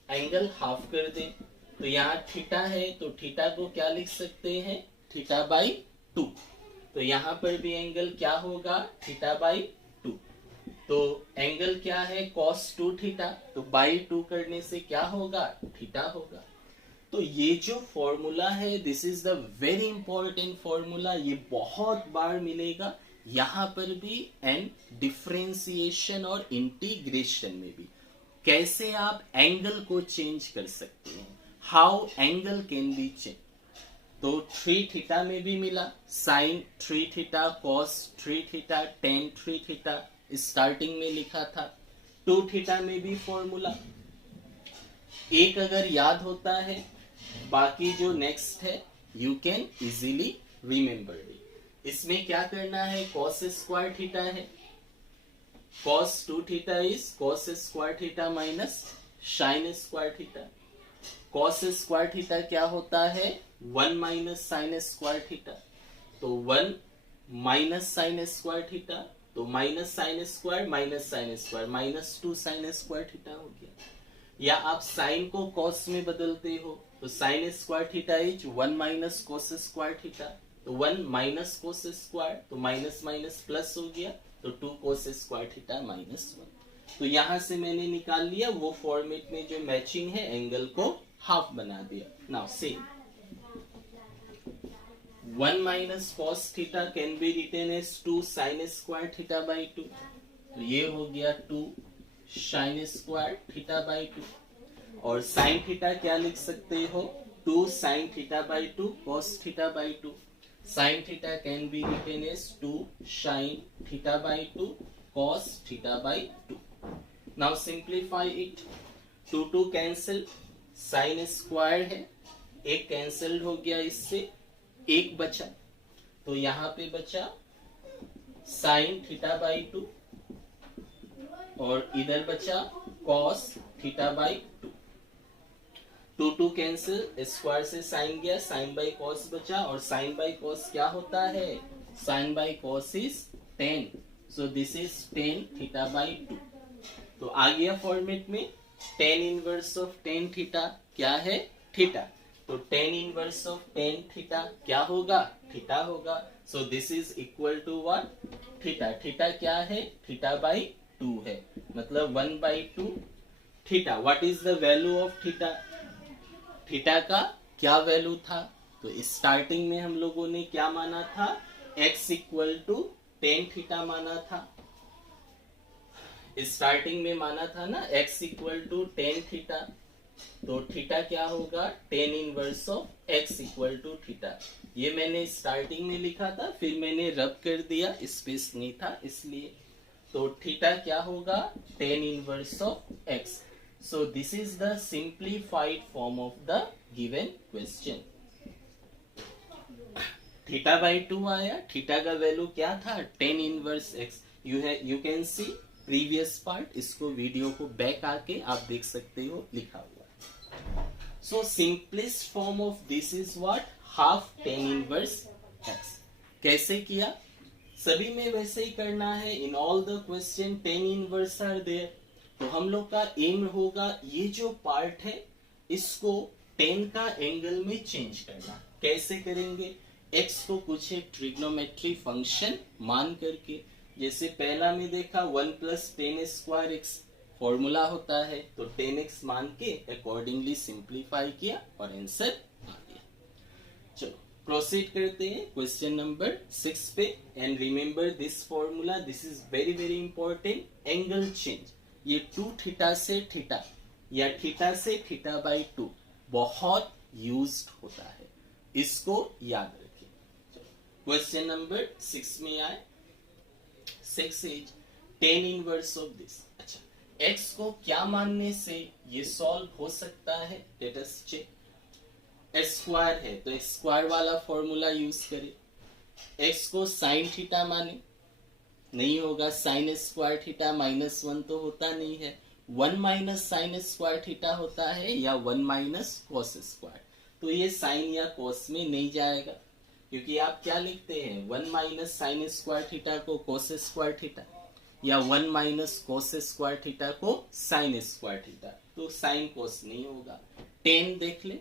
एंगल हाफ कर दे, तो यहाँ थीटा है तो थीटा को क्या लिख सकते हैं, थीटा बाई 2। तो यहाँ पर भी एंगल क्या होगा, थीटा बाई 2। तो एंगल क्या है, cos 2 थीटा, तो बाई 2 करने से क्या होगा, थीटा होगा। तो ये जो फॉर्मूला है this is the very important formula, ये बहुत बार मिलेगा यहां पर भी एंड डिफरेंशिएशन और इंटीग्रेशन में भी। कैसे आप एंगल को चेंज कर सकते हैं, how angle can be change. तो 3 थीटा में भी मिला, sine 3 theta, cos 3 theta, tan 3 theta starting में लिखा था। 2 थीटा में भी फॉर्मूला, एक अगर याद होता है बाकी जो नेक्स्ट है you can easily remember it. इसमें क्या करना है, कॉस स्क्वायर थीटा है, cos 2 theta is cos square theta minus sine square theta. Cos square theta क्या होता है, 1 माइनस साइन स्क्वायर थीटा, तो 1 माइनस साइन स्क्वायर थीटा, तो minus sine square minus sine square minus 2 sine square theta हो गया। या आप sign को कॉस में बदलते हो तो sine square theta is 1 minus cos square theta, तो 1 माइनस कॉस स्क्वायर, तो माइनस माइनस प्लस हो गया, तो 2 कॉस स्क्वायर थीटा माइनस 1। तो यहां से मैंने निकाल लिया वो फॉर्मेट में जो मैचिंग है, एंगल को हाफ बना दिया। Now see 1 minus cos theta can be written as 2 sine square theta by 2, तो ये हो गया 2 साइन स्क्वायर थीटा बाई 2। और साइन थीटा क्या लिख सकते हो, 2 sine theta by 2 cos theta by 2। Sine theta can be written as 2 sine theta by 2 cos theta by 2। Now simplify it, 2 2 cancel, sine square है, एक कैंसिल्ड हो गया, इससे एक बचा, तो यहां पे बचा साइन थीटा बाई 2 और इधर बचा cos theta by 2। 2 2 cancel, square से साइन गया, साइन बाई कॉस बचा, और साइन बाई कॉस क्या होता है, sine by cos is 10, so this is 10 theta by 2। तो आ गया फॉर्मेट में, tan inverse of tan theta क्या है, थीटा, तो tan inverse of tan theta क्या होगा, थीटा होगा। So this is equal to what, theta. Theta क्या है, थीटा बाई 2 है, मतलब 1 by 2 theta. What is the value of theta, theta का क्या वैल्यू था, तो स्टार्टिंग में हम लोगों ने क्या माना था, x equal to tan theta माना था, स्टार्टिंग में माना था ना x equal to tan theta, तो थीटा क्या होगा, tan inverse of x equal to theta. ये मैंने स्टार्टिंग में लिखा था, फिर मैंने रब कर दिया, स्पेस नहीं था इसलिए। तो थीटा क्या होगा, tan inverse of x। So this is the simplified form of the given question. Theta by 2 आया, थीटा का वैल्यू क्या था, tan inverse x। You can see previous part, इसको वीडियो को बैक आके आप देख सकते हो, लिखा हुआ। So simplest form of this is what, half tan inverse x। कैसे किया, सभी में वैसे ही करना है। In all the question tan inverse are there. तो हम लोग का एम होगा ये जो पार्ट है इसको 10 का एंगल में चेंज करना। कैसे करेंगे? x को कुछ एक ट्रिग्नोमेट्री फंक्शन मान करके, जैसे पहला में देखा 1 प्लस 10 स्क्वायर एक्स फॉर्मूला होता है, तो 10x मान के अकॉर्डिंगली सिंप्लीफाई किया और आंसर आ गया। चलो प्रोसीड करते हैं क्वेश्चन नंबर 6 पे। And remember this formula, this is very very important. Angle change, ये 2 थीटा से थीटा या थीटा से थीटा बाई 2 बहुत यूज्ड होता है, इसको याद रखिए। क्वेश्चन नंबर 6 में आए। 6 इज 10 इनवर्स ऑफ दिस। अच्छा, x को क्या मानने से ये सॉल्व हो सकता है? Let us check. स्क्वायर है तो स्क्वायर वाला फॉर्मूला यूज करें। x को साइन थीटा माने, नहीं होगा। साइन स्क्वायर थीटा -1 तो होता नहीं है। 1 माइनस साइन स्क्वायर थीटा होता है या 1 माइनस कॉस स्क्वायर, तो ये साइन या कॉस में नहीं जाएगा, क्योंकि आप क्या लिखते हैं 1 माइनस साइन स्क्वायर थीटा को कॉस स्क्वायर थीटा या 1 माइनस कॉस स्क्वायर थीटा को साइन स्क्वायर थीटा, तो साइन कॉस नहीं होगा। 10 देख ले,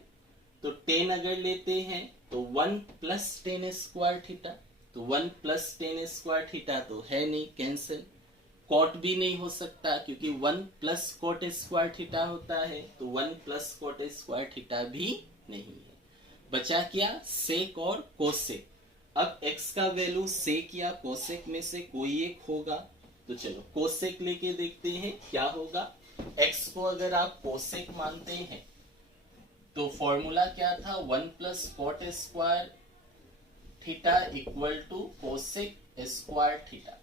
तो 10 अगर लेते हैं तो 1 प्लस 10 स्क्वायर थीटा, तो 1 प्लस 10 स्क्वायर थीटा तो है नहीं, कैंसिल। कॉट भी नहीं हो सकता क्योंकि 1 प्लस कॉट स्क्वायर थीटा होता है, तो 1 प्लस कॉट स्क्वायर थीटा भी नहीं है। बचा क्या? सेक और कोसेक। अब x का वैल्यू सेक या कोसेक में से कोई एक होगा, तो चलो कोसेक लेके देखते हैं क्या होगा। x को अगर आप कोसेक मानते हैं तो फॉर्मूला क्या था? 1 plus cot square theta equal to cosec square theta.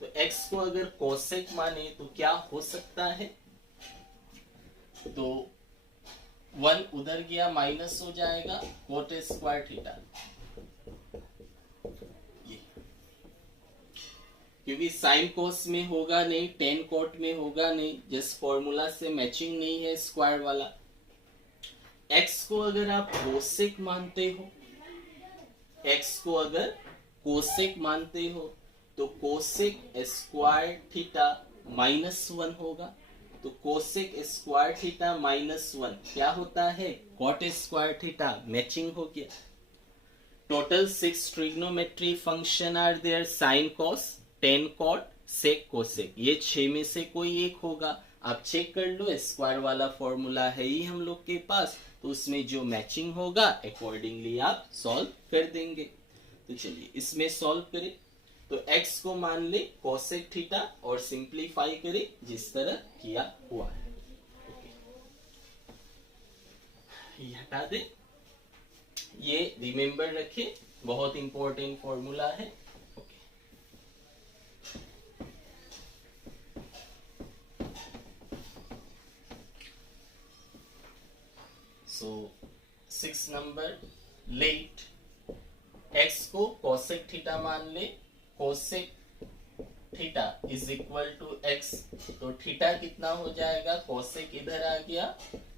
तो x को अगर कोसेक माने तो क्या हो सकता है? तो 1 उधर गया माइनस हो जाएगा कोट स्क्वायर थीटा, क्योंकि साइन कोस में होगा नहीं, टेन कोट में होगा नहीं, जिस फॉर्मूला से मैचिंग नहीं है स्क्वायर वाला। x को अगर आप कोसेक मानते हो, x को अगर कोसेक मानते हो तो कोसेक स्क्वायर थीटा -1 होगा। तो कोसेक स्क्वायर थीटा -1 क्या होता है? कॉट स्क्वायर थीटा, मैचिंग हो गया। Total 6 trigonometry function are there, sine cos, tan cot, sec cosec, ये 6 में से कोई एक होगा। आप चेक कर लो, स्क्वायर वाला फॉर्मूला है ही हम लोग के पास, तो उसमें जो मैचिंग होगा अकॉर्डिंगली आप सॉल्व कर देंगे। तो चलिए इसमें सॉल्व करें। तो x को मान ले कोसेक थीटा और सिंप्लीफाई करें जिस तरह किया हुआ है। ये हटा दे, ये रिमेंबर रखे, बहुत इंपॉर्टेंट फॉर्मूला है। सो 6 नंबर लेट, x को कोसेक थीटा मान ले, cosec theta is equal to x, तो थीटा कितना हो जाएगा? कोसेक इधर आ गया,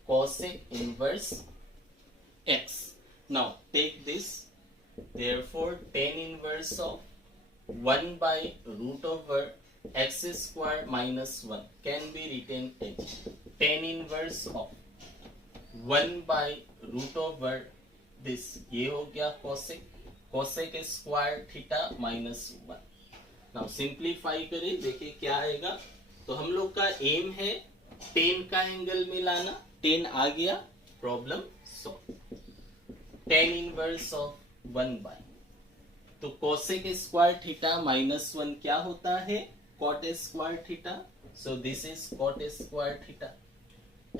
cosec inverse x। Now take this, therefore tan inverse of 1 by root over x square minus 1 can be written as tan inverse of 1 by root over this, ये हो गया cosec, cosec square theta -1। Now simplify करें, देखिए क्या आएगा। तो हम लोग का एम है 10 का एंगल में लाना, 10 आ गया, problem solve. tan inverse of 1 by, तो कोसेक स्क्वायर थीटा -1 क्या होता है? Cot square theta, so this is cot square theta.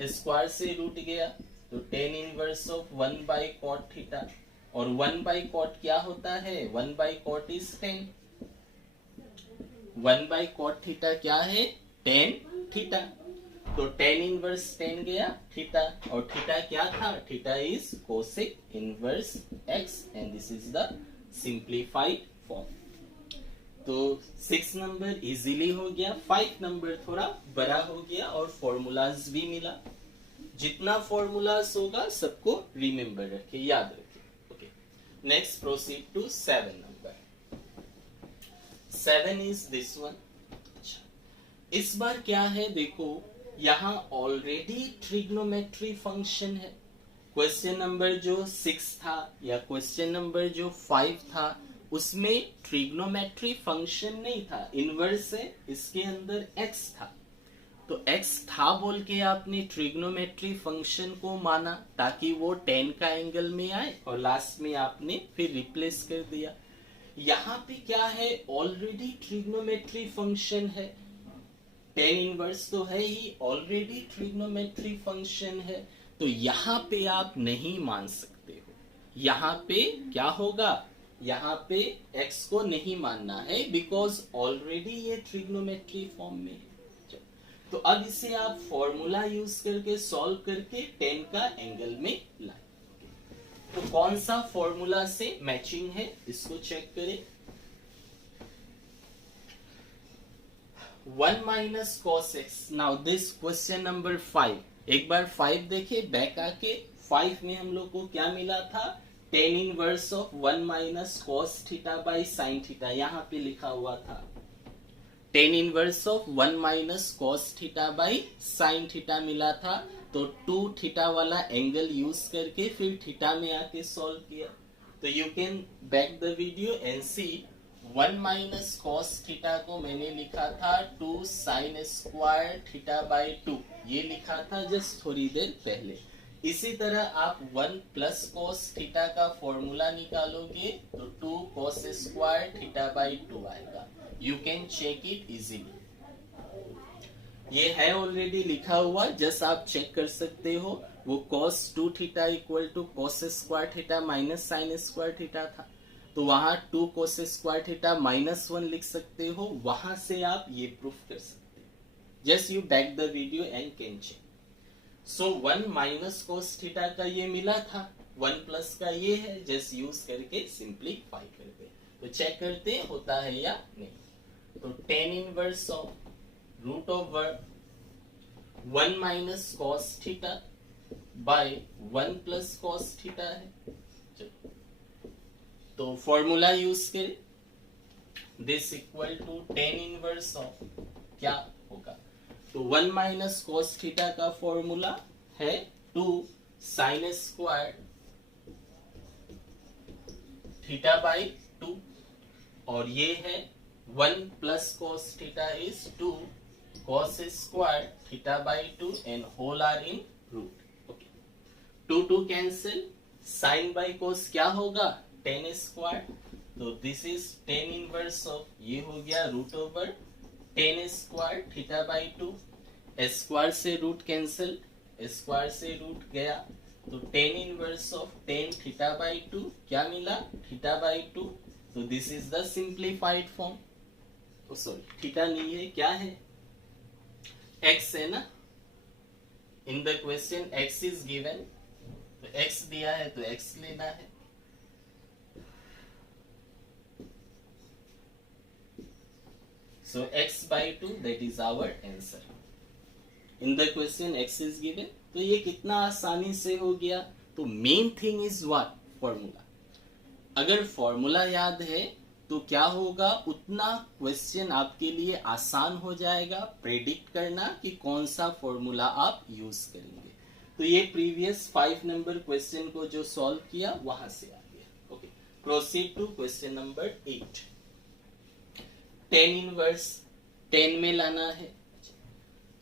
Square से रूट गया तो tan inverse of 1 by cot theta, और 1 बाय कॉट क्या होता है? 1 by cot is 10। 1 by cot theta क्या है? tan theta. तो tan इनवर्स 10 गया थीटा, और थीटा क्या था? Theta is cosec inverse x, and this is the simplified form. तो 6 नंबर इजीली हो गया, 5 नंबर थोड़ा बड़ा हो गया और फॉर्मूलाज भी मिला। जितना फॉर्मूलाज होगा सबको रिमेंबर रखे, याद रखे। ओके, नेक्स्ट प्रोसीड टू 7 नंबर। 7 इज दिस वन। इस बार क्या है देखो, यहाँ ऑलरेडी ट्रिग्नोमेट्री फंक्शन है। क्वेश्चन नंबर जो 6 था या क्वेश्चन नंबर जो 5 था उसमें ट्रिग्नोमेट्री फंक्शन नहीं था, इनवर्स है, इसके अंदर x था। तो x था बोल के आपने ट्रिग्नोमेट्री फंक्शन को माना ताकि वो 10 का एंगल में आए और लास्ट में आपने फिर रिप्लेस कर दिया। यहाँ पे क्या है, ऑलरेडी ट्रिग्नोमेट्री फंक्शन है, 10 इनवर्स तो है ही, ऑलरेडी ट्रिग्नोमेट्री फंक्शन है, तो यहाँ पे आप नहीं मान सकते हो। यहाँ पे क्या होगा, यहाँ पे x को नहीं मानना है बिकॉज ऑलरेडी ये ट्रिग्नोमेट्री फॉर्म में है। तो अब इसे आप फॉर्मूला यूज करके सॉल्व करके 10 का एंगल में लाए। तो कौन सा फॉर्मूला से मैचिंग है इसको चेक करें। 1 minus cos x. Now this question number 5, एक बार 5 देखे बैक आके। 5 में हम लोग को क्या मिला था, 10 inverse of 1 minus cos theta by sine theta, यहाँ पे लिखा हुआ था 10 inverse of 1 minus cos theta by sine theta मिला था। तो 2 थीटा वाला एंगल यूज करके फिर थीटा में आके सॉल्व किया। तो you can back the video and see 1 minus cos theta को मैंने लिखा था 2 साइन स्क्वायर थीटा बाई 2, ये लिखा था जस्ट थोड़ी देर पहले। इसी तरह आप 1 प्लस कॉस थीटा का फॉर्मूला निकालोगे तो 2 कॉस स्क्वायर थीटा बाई 2 आएगा। You can check it easily, ये है ऑलरेडी लिखा हुआ, जस्ट आप चेक कर सकते हो। वो cos 2 theta equal to cos square theta minus sine square theta था, तो वहां 2 cos स्क्वायर थीटा माइनस 1 लिख सकते हो, वहां से आप ये प्रूफ कर सकते हो। Just you back the video and can check. So 1 minus cos theta का ये मिला था, 1 प्लस का ये है, जस्ट यूज करके सिंप्लीफाई करते। तो चेक करते होता है या नहीं। तो 10 inverse of root over 1 minus cos theta by 1 plus cos theta है। तो फॉर्मूला यूज करें, this equal to 10 inverse of क्या होगा, तो 1 माइनस कॉस थीटा का फॉर्मूला है 2 साइन स्क्वायर थीटा बाई 2, और ये है 1 plus cos theta is 2 cos square theta by 2 and whole are in root. Okay. 2 cancel, sin by cos क्या होगा 10 square, तो this is 10 inverse of, ये हो गया root over 10 square theta by 2, square से रूट कैंसिल, स्क्वायर से root गया, तो 10 इनवर्स ऑफ 10 थीटा by 2 क्या मिला थीटा by 2। तो this is the simplified form. Sorry theta नहीं है, क्या है x है ना, in the question x is given, तो x दिया है तो x लेना है। So x by 2 that is our answer. In the question x is given, तो ये कितना आसानी से हो गया। तो main thing is what, formula. अगर फॉर्मूला याद है तो क्या होगा, उतना क्वेश्चन आपके लिए आसान हो जाएगा प्रेडिक्ट करना कि कौन सा फॉर्मूला आप यूज करेंगे। तो ये प्रीवियस 5 नंबर क्वेश्चन को जो सॉल्व किया वहां से आ गया। Okay, proceed to question number 8। 10 inverse 10 में लाना है,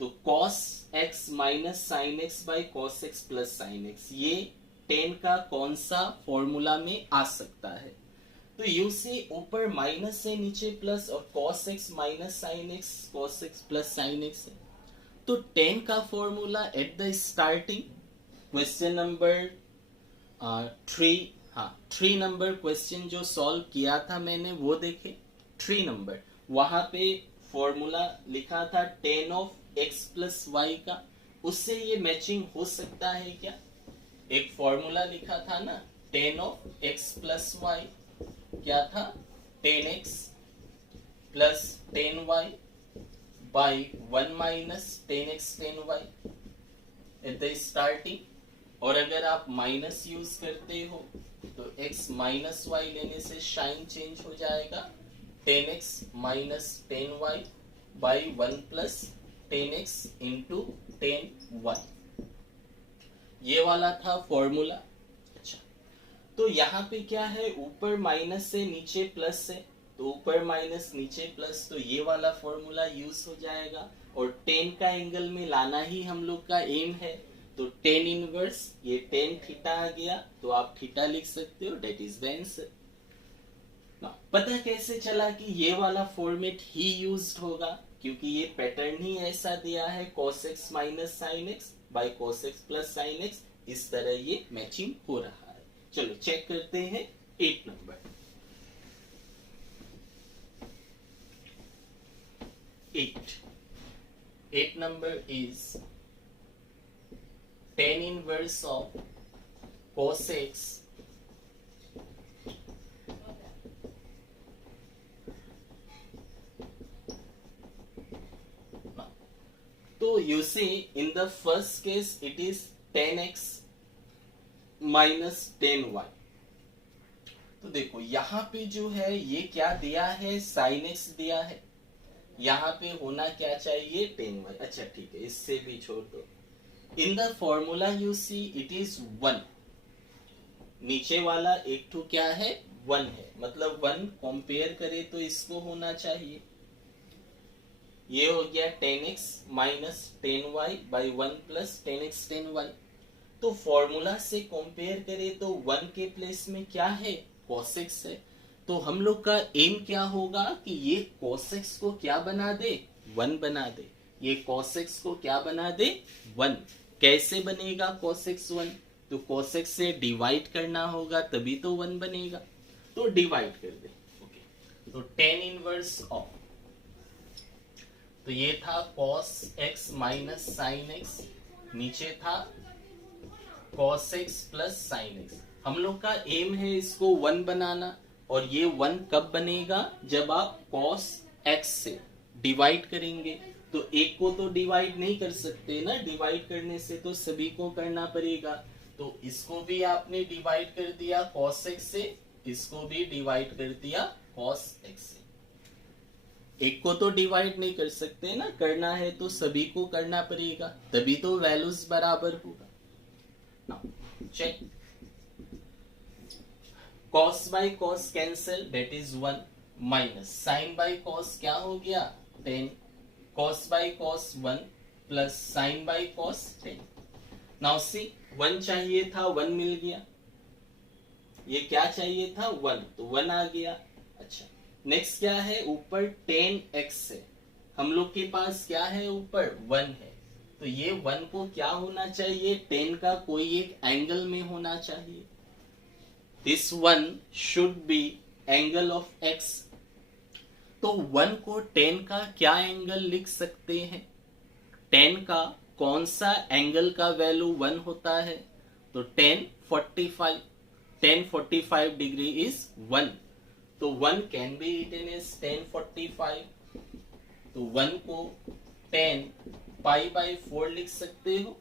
तो cos x minus sine x by cos x plus sine x, ये 10 का कौन सा फॉर्मूला में आ सकता है। तो यू से ऊपर माइनस है, नीचे प्लस, और cos x minus sine x cos x plus sine x है। तो 10 का formula at the starting question number 3, हाँ 3 नंबर क्वेश्चन जो सॉल्व किया था मैंने वो देखे, 3 नंबर, वहां पे फॉर्मूला लिखा था 10 ऑफ x प्लस वाई का, उससे ये मैचिंग हो सकता है क्या। एक फॉर्मूला लिखा था ना 10 ऑफ x प्लस वाई, क्या था 10x plus 10y by 1 minus 10x 10y at the starting. और अगर आप माइनस यूज करते हो तो x माइनस y लेने से साइन चेंज हो जाएगा 10x minus 10y by 1 plus 10x into 10y। ये वाला था फॉर्मूला। अच्छा, तो यहाँ पे क्या है, ऊपर माइनस से नीचे प्लस है, तो ऊपर माइनस नीचे प्लस, तो ये वाला फॉर्मूला यूज हो जाएगा। और 10 का एंगल में लाना ही हम लोग का एम है, तो 10 इनवर्स, ये 10 थीटा आ गया, तो आप थीटा लिख सकते हो, डेट इज द आंसर। पता कैसे चला कि ये वाला फॉर्मेट ही यूज्ड होगा, क्योंकि ये पैटर्न ही ऐसा दिया है, cos x minus sine x by cos x plus sine x, इस तरह ये मैचिंग हो रहा है। चलो चेक करते हैं 8 number. 8 number is tan inverse of cos x तो you see in the first case it is tan x minus tan y। तो देखो यहाँ पे जो है ये क्या दिया है, sin x दिया है, यहाँ पे होना क्या चाहिए, tan y। अच्छा ठीक है, इससे भी छोड़ दो। In the formula you see it is 1, नीचे वाला एक तो क्या है 1 है, मतलब 1 कंपेयर करे तो इसको होना चाहिए, ये हो गया tan x minus tan y by 1 plus tan x tan y। तो फॉर्मूला से कंपेयर करे तो 1 के प्लेस में क्या है, cos x है, तो हम लोग का एम क्या होगा कि ये cos x को क्या बना दे, 1 बना दे, ये cos x को क्या बना दे, 1। कैसे बनेगा cos x 1, तो cos x से डिवाइड करना होगा तभी तो 1 बनेगा, तो डिवाइड कर दे। ओके, तो tan इनवर्स ऑफ, तो ये था cos x minus sine x, नीचे था cos x plus sine x। हम लोग का एम है इसको 1 बनाना, और ये 1 कब बनेगा, जब आप cos x से डिवाइड करेंगे। तो एक को तो डिवाइड नहीं कर सकते ना, डिवाइड करने से तो सभी को करना पड़ेगा, तो इसको भी आपने डिवाइड कर दिया cos x से, इसको भी डिवाइड कर दिया cos x से। एक को तो डिवाइड नहीं कर सकते ना, करना है तो सभी को करना पड़ेगा, तभी तो वैल्यूज बराबर होगा। Now check, cos by cos cancel, that is 1, minus sine by cos क्या हो गया 10, cos by cos 1 plus sine by cos 10। Now see 1 चाहिए था, 1 मिल गया, ये क्या चाहिए था 1, तो 1 आ गया। अच्छा नेक्स्ट क्या है, ऊपर tan x है, हम लोग के पास क्या है, ऊपर 1 है, तो ये 1 को क्या होना चाहिए, tan का कोई एक एंगल में होना चाहिए, this 1 should be angle of x। तो 1 को tan का क्या एंगल लिख सकते हैं, tan का कौन सा एंगल का वैल्यू 1 होता है, तो tan 45 डिग्री इज 1, तो 1 can be written as tan 45, तो 1 को tan पाई बाई 4 लिख सकते हो,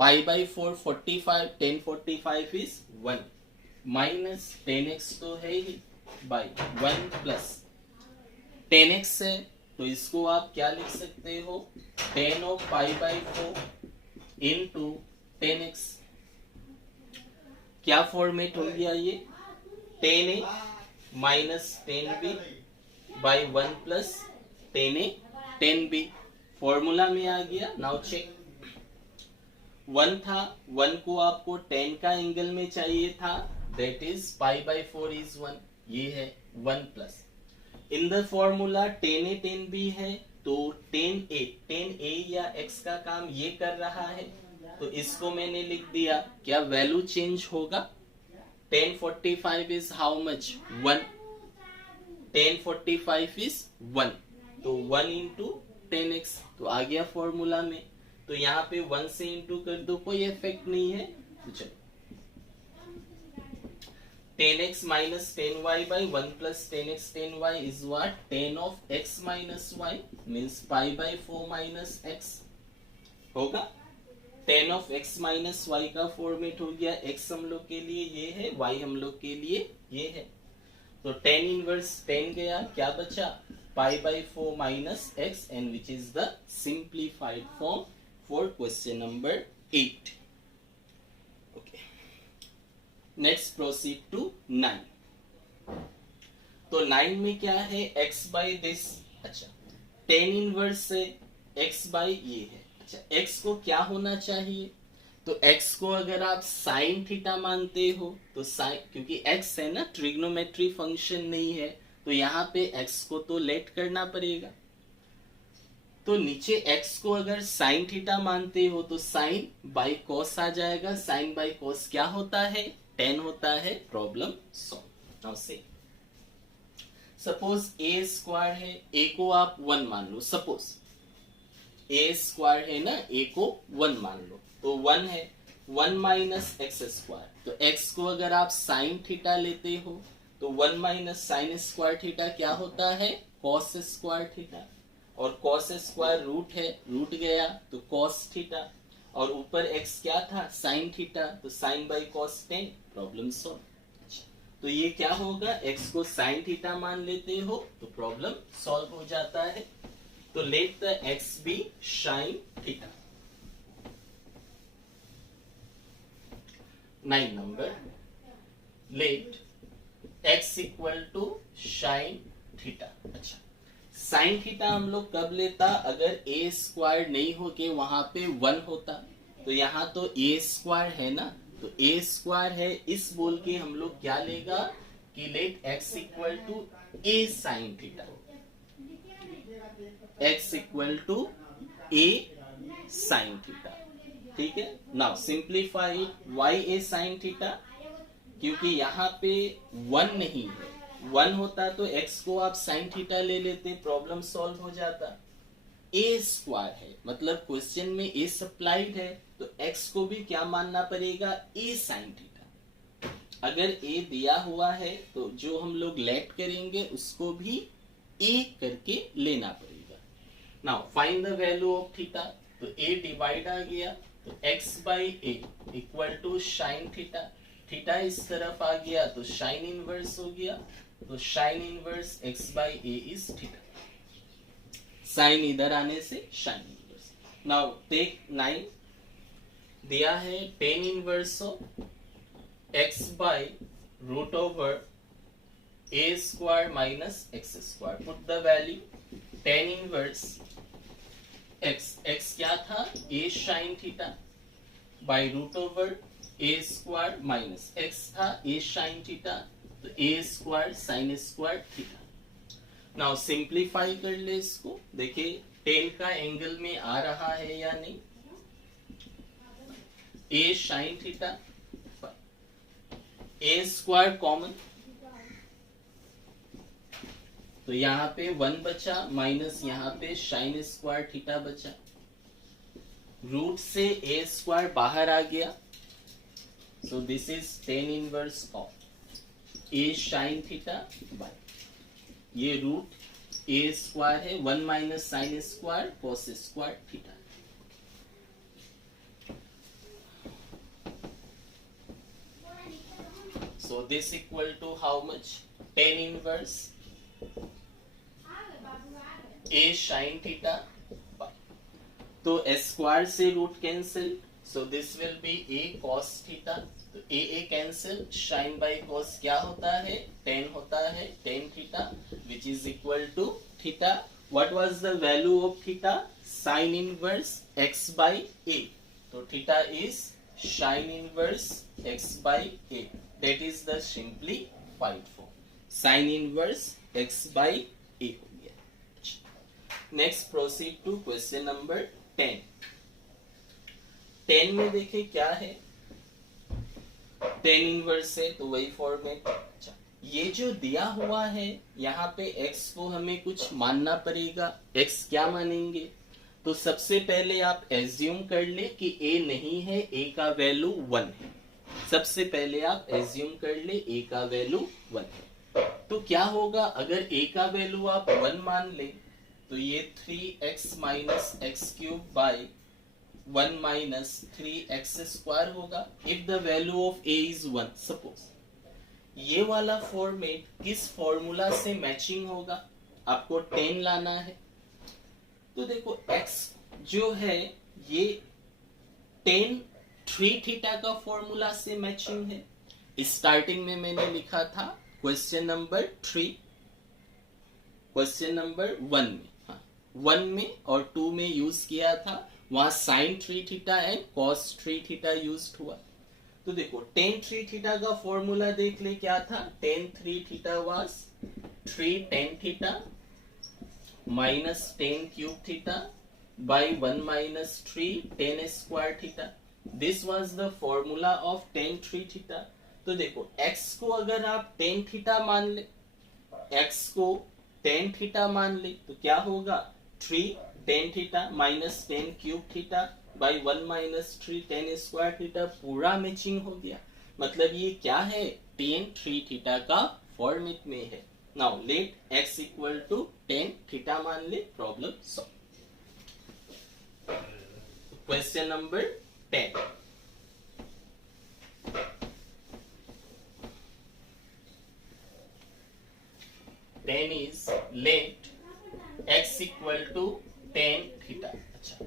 पाई by 4 45, tan 45 is 1, minus tan x तो है ही बाई 1 प्लस tan x है, तो इसको आप क्या लिख सकते हो, tan of pi by 4 into tan x। क्या फॉर्मेट हो गया ये, tan a minus tan b by 1 plus tan a tan b, formula में आ गया। नाउ चेक, 1 था, 1 को आपको tan का एंगल में चाहिए था, that is pi by 4 is 1, ये है 1 plus, in the formula tan a tan b है, तो tan a या x का काम ये कर रहा है, तो इसको मैंने लिख दिया, क्या वैल्यू चेंज होगा, tan 45 is how much 1, tan 45 is 1, तो 1 इंटू tan x, तो आ गया फॉर्मूला में, तो यहाँ पे 1 से इंटू कर दो, कोई इफेक्ट नहीं है, तो चलो tan x minus tan y by 1 plus tan x tan y is what, tan of x minus y means pi by 4 minus x होगा। tan of x minus y का फॉर्मेट हो गया, x हम लोग के लिए ये है, y हम लोग के लिए ये है। तो टेन इनवर्स 10 गया, क्या बचा pi by 4 minus x, and which is the simplified form for question number 8. Okay, next proceed to 9. तो 9 में क्या है, x बाई दिस. अच्छा, टेन इनवर्स से x बाई ये है. अच्छा, x को क्या होना चाहिए, तो x को अगर आप साइन थीटा मानते हो तो साइन, क्योंकि x है ना, ट्रिग्नोमेट्री फंक्शन नहीं है, तो यहाँ पे x को तो लेट करना पड़ेगा. तो नीचे x को अगर साइन थीटा मानते हो तो साइन बाई कॉस आ जाएगा. साइन बाई कॉस क्या होता है, 10 होता है. Problem solve. नाउ से सपोज ए स्क्वायर है, ए को आप 1 मान लो. सपोज ए स्क्वायर है ना, ए को 1 मान लो, तो 1 है 1 माइनस एक्स स्क्वायर. तो x को अगर आप साइन थीटा लेते हो तो 1 माइनस साइन स्क्वायर थीटा क्या होता है, कॉस स्क्वायर थीटा. और कॉस स्क्वायर रूट है, रूट गया तो कॉस थीटा, और ऊपर x क्या था, साइन थीटा, तो sine by cos 10. Problem solve. तो ये क्या होगा, x को साइन थीटा मान लेते हो तो प्रॉब्लम सॉल्व हो जाता है. तो let the x be sine theta. 9 number, let x equal to sine theta. अच्छा, साइन थीटा हम लोग कब लेता, अगर a स्क्वायर नहीं हो के वहां पे 1 होता. तो यहाँ तो a स्क्वायर है ना, तो a स्क्वायर है, इस बोल के हम लोग क्या लेगा कि let x equal to a sine theta. x equal to a sine theta. ठीक है. Now simplify y a sine theta, क्योंकि यहाँ पे 1 नहीं है. 1 होता तो x को आप साइन थीटा ले लेते, प्रॉब्लम सॉल्व हो जाता. a स्क्वायर है, मतलब क्वेश्चन में a सप्लाइड है, तो x को भी क्या मानना पड़ेगा, a साइन थीटा. अगर a दिया हुआ है तो जो हम लोग लेट करेंगे उसको भी a करके लेना पड़ेगा. Now find the value of theta. तो a डिवाइड आ गया, तो x by a equal to sine theta. Theta इस तरफ आ गया तो साइन इनवर्स हो गया, तो sine inverse x by a is theta. Sine इधर आने से साइन इनवर्स. Now take 9. दिया है tan inverse of x by root over a square minus x square. Put the value tan inverse x. x क्या था, a sine theta by root over a square minus x था a sine theta, तो a square sine square theta. Now simplify कर ले इसको. देखिए 10 का angle में आ रहा है या नहीं, a sine theta, a square common, तो यहाँ पे 1 बचा, माइनस यहाँ पे साइन स्क्वायर थीटा बचा. रूट से a स्क्वायर बाहर आ गया, so this is ten inverse of a sine theta by ये रूट a स्क्वायर है, 1 minus sine square cos square theta. So this equal to how much? Tan inverse a sin theta by. तो square से root cancel, so this will be a cos theta. तो a cancel, sin by cos क्या होता है, tan होता है, tan theta, which is equal to theta. What was the value of theta? Sin inverse x by a. तो theta is sin inverse x by a. That is the simplified form. Sin inverse x by a हो गया. Next proceed to question number 10. 10 में देखें क्या है, tan inverse है तो वही फॉर्मेट. अच्छा, ये जो दिया हुआ है यहाँ पे x को हमें कुछ मानना पड़ेगा. x क्या मानेंगे, तो सबसे पहले आप एज्यूम कर ले कि a नहीं है, a का वैल्यू 1 है. सबसे पहले आप एज्यूम कर ले a का वैल्यू 1 है. तो क्या होगा, अगर a का वैल्यू आप 1 मान ले तो ये 3x minus x cube by 1 minus 3x square होगा. If the value of a is 1, suppose ये वाला फॉर्मेट किस फॉर्मूला से मैचिंग होगा? आपको 10 लाना है। तो देखो x जो है ये 10 3 थीटा का फॉर्मूला से मैचिंग है। स्टार्टिंग में मैंने लिखा था क्वेश्चन नंबर 3, क्वेश्चन नंबर 1 में, हाँ 1 में और 2 में यूज किया था, वहां sine 3 theta and cos 3 theta use हुआ। तो देखो tan 3 थीटा का फॉर्मूला देख ले, क्या था? tan 3 theta was 3 tan theta minus tan cube theta by 1 minus 3 tan square theta. This was the formula of tan 3 theta. तो देखो x को अगर आप tan थीटा मान ले, x को tan थीटा मान ले तो क्या होगा? 3 tan theta minus tan cube theta by 1 minus 3 tan square theta, पूरा मैचिंग हो गया। मतलब ये क्या है? tan 3 थीटा का फॉर्मेट में है। Now let x equal to tan theta मान ले, problem solve. Question number 10, is let x equal to tan theta. अच्छा,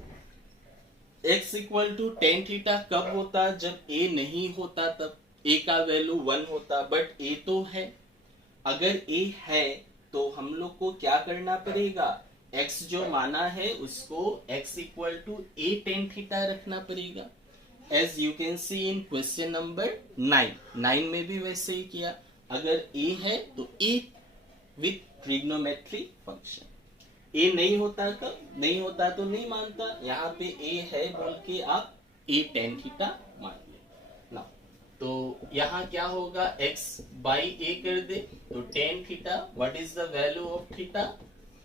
x equal to tan theta कब होता? जब a नहीं होता, तब a का वैल्यू 1 होता, बट a तो है। अगर a है तो हम लोग को क्या करना पड़ेगा? x जो माना है उसको x equal to a tan theta रखना पड़ेगा। As you can see in question number 9 में भी वैसे ही किया। अगर a है तो a विथ ट्रिग्नोमेट्रिक फंक्शन। ए नहीं होता, कब नहीं होता तो नहीं मानता, यहाँ पे ए है बोल के आप a tan थीटा मान ले ना। तो यहाँ क्या होगा? x बाई a कर दे तो tan theta, what is the value of theta?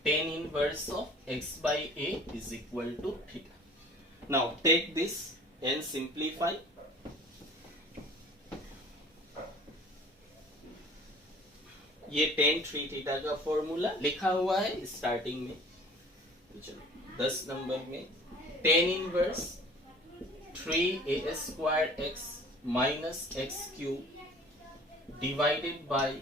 tan inverse of x by a is equal to theta. Now take this and simplify. ये tan 3 थीटा का फॉर्मूला लिखा हुआ है स्टार्टिंग में। तो चलो 10 नंबर में tan inverse 3a square x minus x cube divided by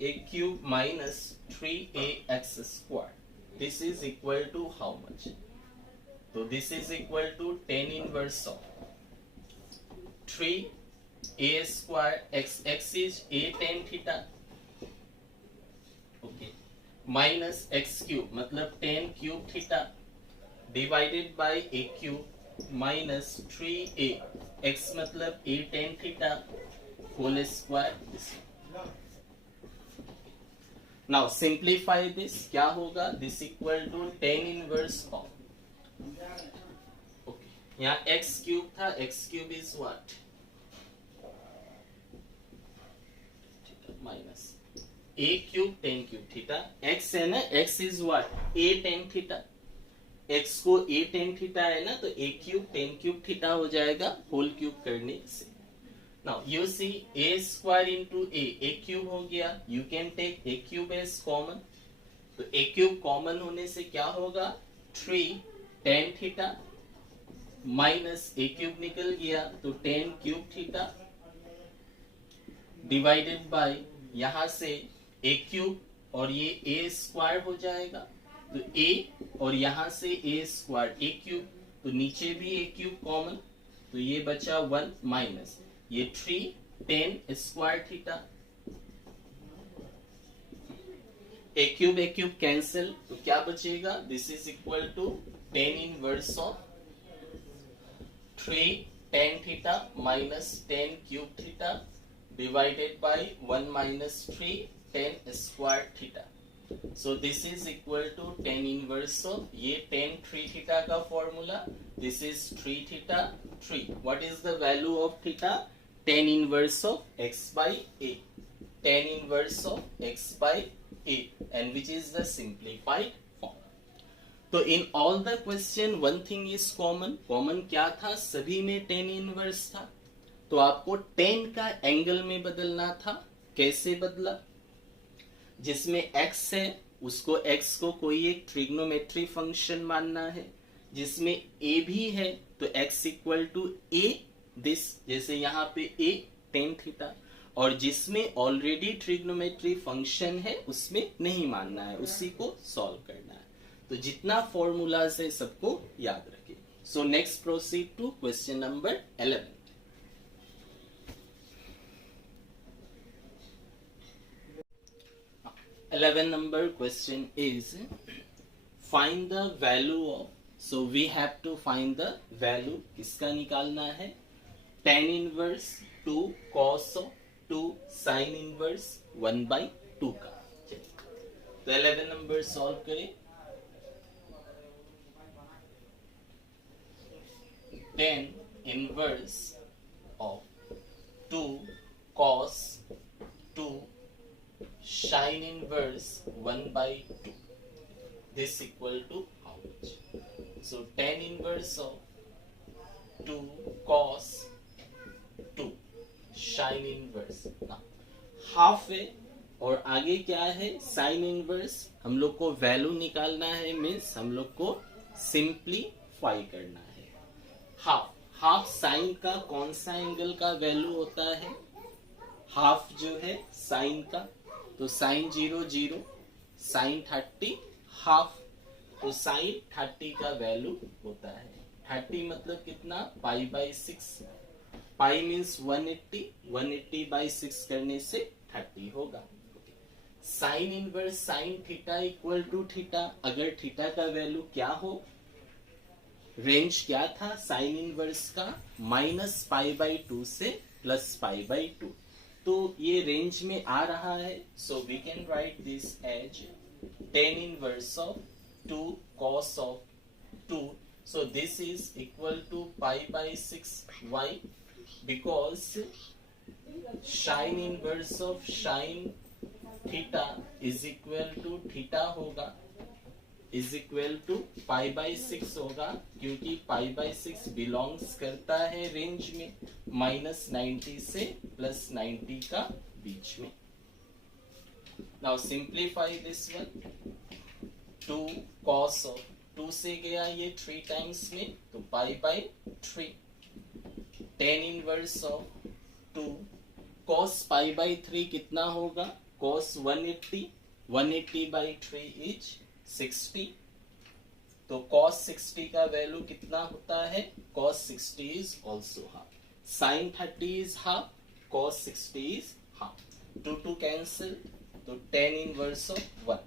a cube minus 3ax square, this is equal to how much? तो this is equal to tan inverse of 3a square x, x is a tan theta, okay, minus x cube मतलब tan cube theta divided by a cube minus 3a, x मतलब a tan theta whole square. Now simplify this, क्या होगा? This equal to tan inverse of, okay, यहाँ x cube था, x cube is what? Minus a cube tan cube theta, x है ना, x is what? a tan theta, x को a tan theta है ना, तो a cube tan cube theta हो जाएगा होल क्यूब करने से। Now you see a square into a cube हो गया, you can take a cube as common, तो a क्यूब कॉमन होने से क्या होगा? 3 tan theta minus a cube निकल गया तो tan cube theta divided bye यहां से a क्यूब और ये a स्क्वायर हो जाएगा, तो a और यहां से a स्क्वायर a क्यूब, तो नीचे भी a क्यूब कॉमन, तो ये बचा 1 माइनस ये 3 tan square theta, a cube cancel, तो क्या बचेगा? This is equal to tan inverse of 3 tan theta minus tan cube theta divided by 1 minus 3 tan square theta. So this is equal to tan inverse of ये tan 3 theta का formula, this is 3 theta 3, what is the value of theta? tan inverse of x by a, tan inverse of x by a, and which is the simplified form. तो इन all the question one thing is common, common क्या था? सभी में tan inverse था, तो आपको tan का angle में बदलना था। कैसे बदला? जिसमें x है उसको x को कोई एक ट्रिग्नोमेट्री फंक्शन मानना है, जिसमें a भी है तो x equal to a this, जैसे यहाँ पे a tan थीटा, और जिसमें ऑलरेडी ट्रिग्नोमेट्री फंक्शन है उसमें नहीं मानना है, उसी को सॉल्व करना है। तो जितना फॉर्मूलाज है सबको याद रखिए। So next proceed to question number 11। 11 number question is find the value of, so we have to find the value, किसका निकालना है, tan inverse 2 cos of 2 sin inverse 1/2 का। तो 11 नंबर सॉल्व करें। tan inverse of 2 cos 2 sin inverse 1/2, this equal to how much? So tan inverse of 2 cos 2 sin inverse, now half है और आगे क्या है, sin inverse। हम लोग को वैल्यू निकालना है, मीन्स हम लोग को सिंप्लीफाई करना है। हाफ साइन का कौन सा एंगल का वैल्यू होता है, हाफ जो है साइन का, तो साइन 0 0, साइन 30 हाफ, तो साइन 30 का वैल्यू होता है 30 मतलब कितना, π/6, पाई मीन्स 180, 180/6 करने से 30 होगा। Sine inverse sine theta equal to theta, अगर थीटा का वैल्यू क्या हो, रेंज क्या था साइन इनवर्स का, -π/2 से +π/2, तो ये रेंज में आ रहा है। So we can write this as tan inverse of 2 cos of 2, so this is equal to π/6। why? Because sin inverse of sin theta is equal to theta होगा, is equal to π/6 होगा, क्योंकि π/6 belongs करता है range में -90 से +90 का बीच में। Now simplify this one, 2 cos of 2 से गया ये 3 टाइम्स में, तो π/3, tan inverse of 2 cos π/3 कितना होगा, cos 180, 180/3 इज 60, तो cos 60 का वैल्यू कितना होता है, cos 60 is also half, sin 30 is half, cos 60 is half, 2 cancel, तो tan इनवर्स ऑफ 1।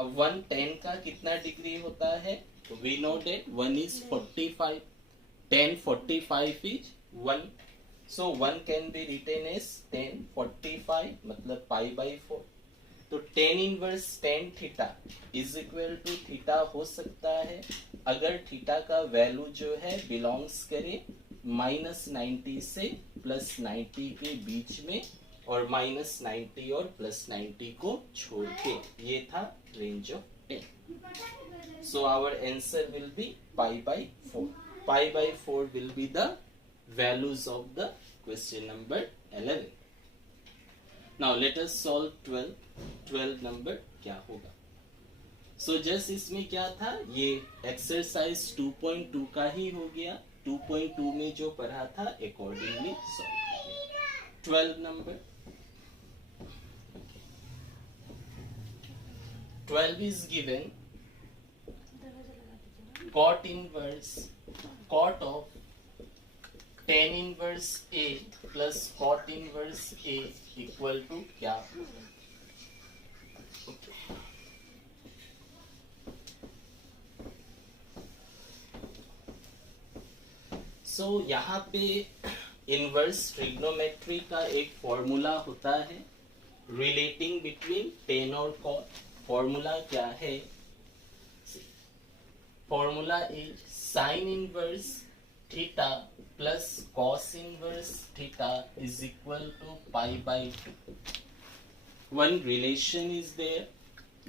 अब 1 tan का कितना डिग्री होता है, तो we know that 1 is 45, tan 45 is 1, so 1 can be written as tan 45 मतलब π/4, तो tan inverse tan theta is equal to theta हो सकता है अगर थीटा का वैल्यू जो है बिलोंग्स करे -90 से +90 के बीच में, और -90 और +90 को छोड़ के, ये था range of tan। So our answer will be π/4, π/4 will be the values of the question number 11। now let us solve 12 number क्या होगा। so just इसमें क्या था, ये एक्सरसाइज 2.2 का ही हो गया, 2.2 में जो पढ़ा था accordingly solve. 12 number, 12 is given cot of tan inverse A plus cot inverse A equal to क्या, सो यहाँ पे इनवर्स ट्रिग्नोमेट्री का एक फॉर्मूला होता है रिलेटिंग बिटवीन tan और cot। फॉर्मूला क्या है, formula is sine inverse theta plus cos inverse theta is equal to π/2। One relation is there,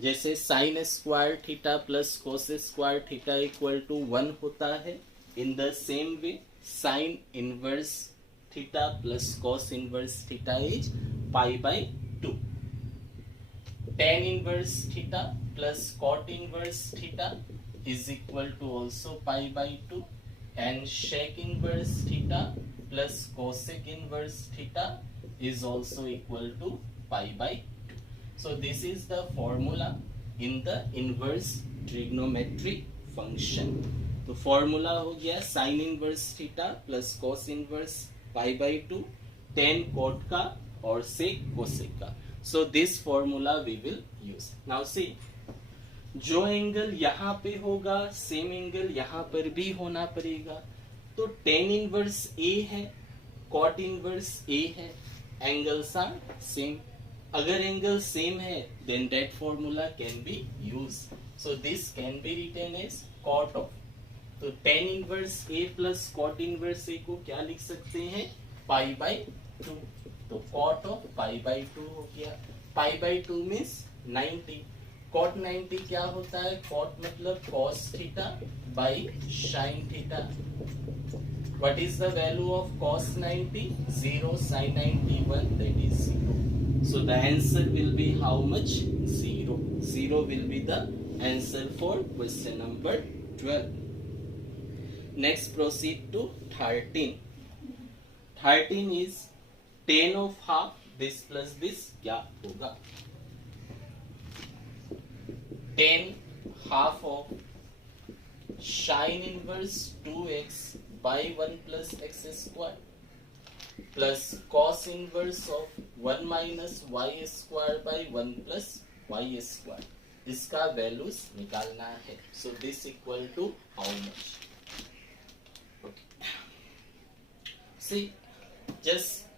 जैसे sine square theta plus cos square theta equal to 1 होता है, in the same way sine inverse theta plus cos inverse theta is π/2। tan inverse theta plus cot inverse theta is equal to also π/2, and sec inverse theta plus cosec inverse theta is also equal to pi by 2. So this is the formula in the inverse trigonometric function. तो formula हो गया sine inverse theta plus cos inverse pi by 2, tan cot का और sec cosec का. So this formula we will use. Now see, जो angle यहाँ पे होगा सेम एंगल यहाँ पर भी होना पड़ेगा. तो टेन इनवर्स ए है, कॉट इनवर्स ए है, एंगल्स आर सेम. अगर एंगल सेम है then that formula can be use. So this can be written as cot of. तो tan inverse a plus cot inverse a को क्या लिख सकते हैं, पाई बाई 2. तो कॉट ऑफ पाई बाई 2 हो गया. पाई बाई 2 मीन्स 90. कॉट 90 क्या होता है, कॉट मतलब cos theta by sine theta. What is the value of cos 90? 0. Sine 90 1, that is 0. So the answer will be how much? 0. 0 will be the answer for question number 12. Next proceed to 13. 13 is 10 of half. This plus this क्या होगा? 10 half of sin inverse 2x by 1 plus x square plus cos inverse of 1 minus y square by 1 plus y square. इसका values निकालना है. So this equal to how much? See, just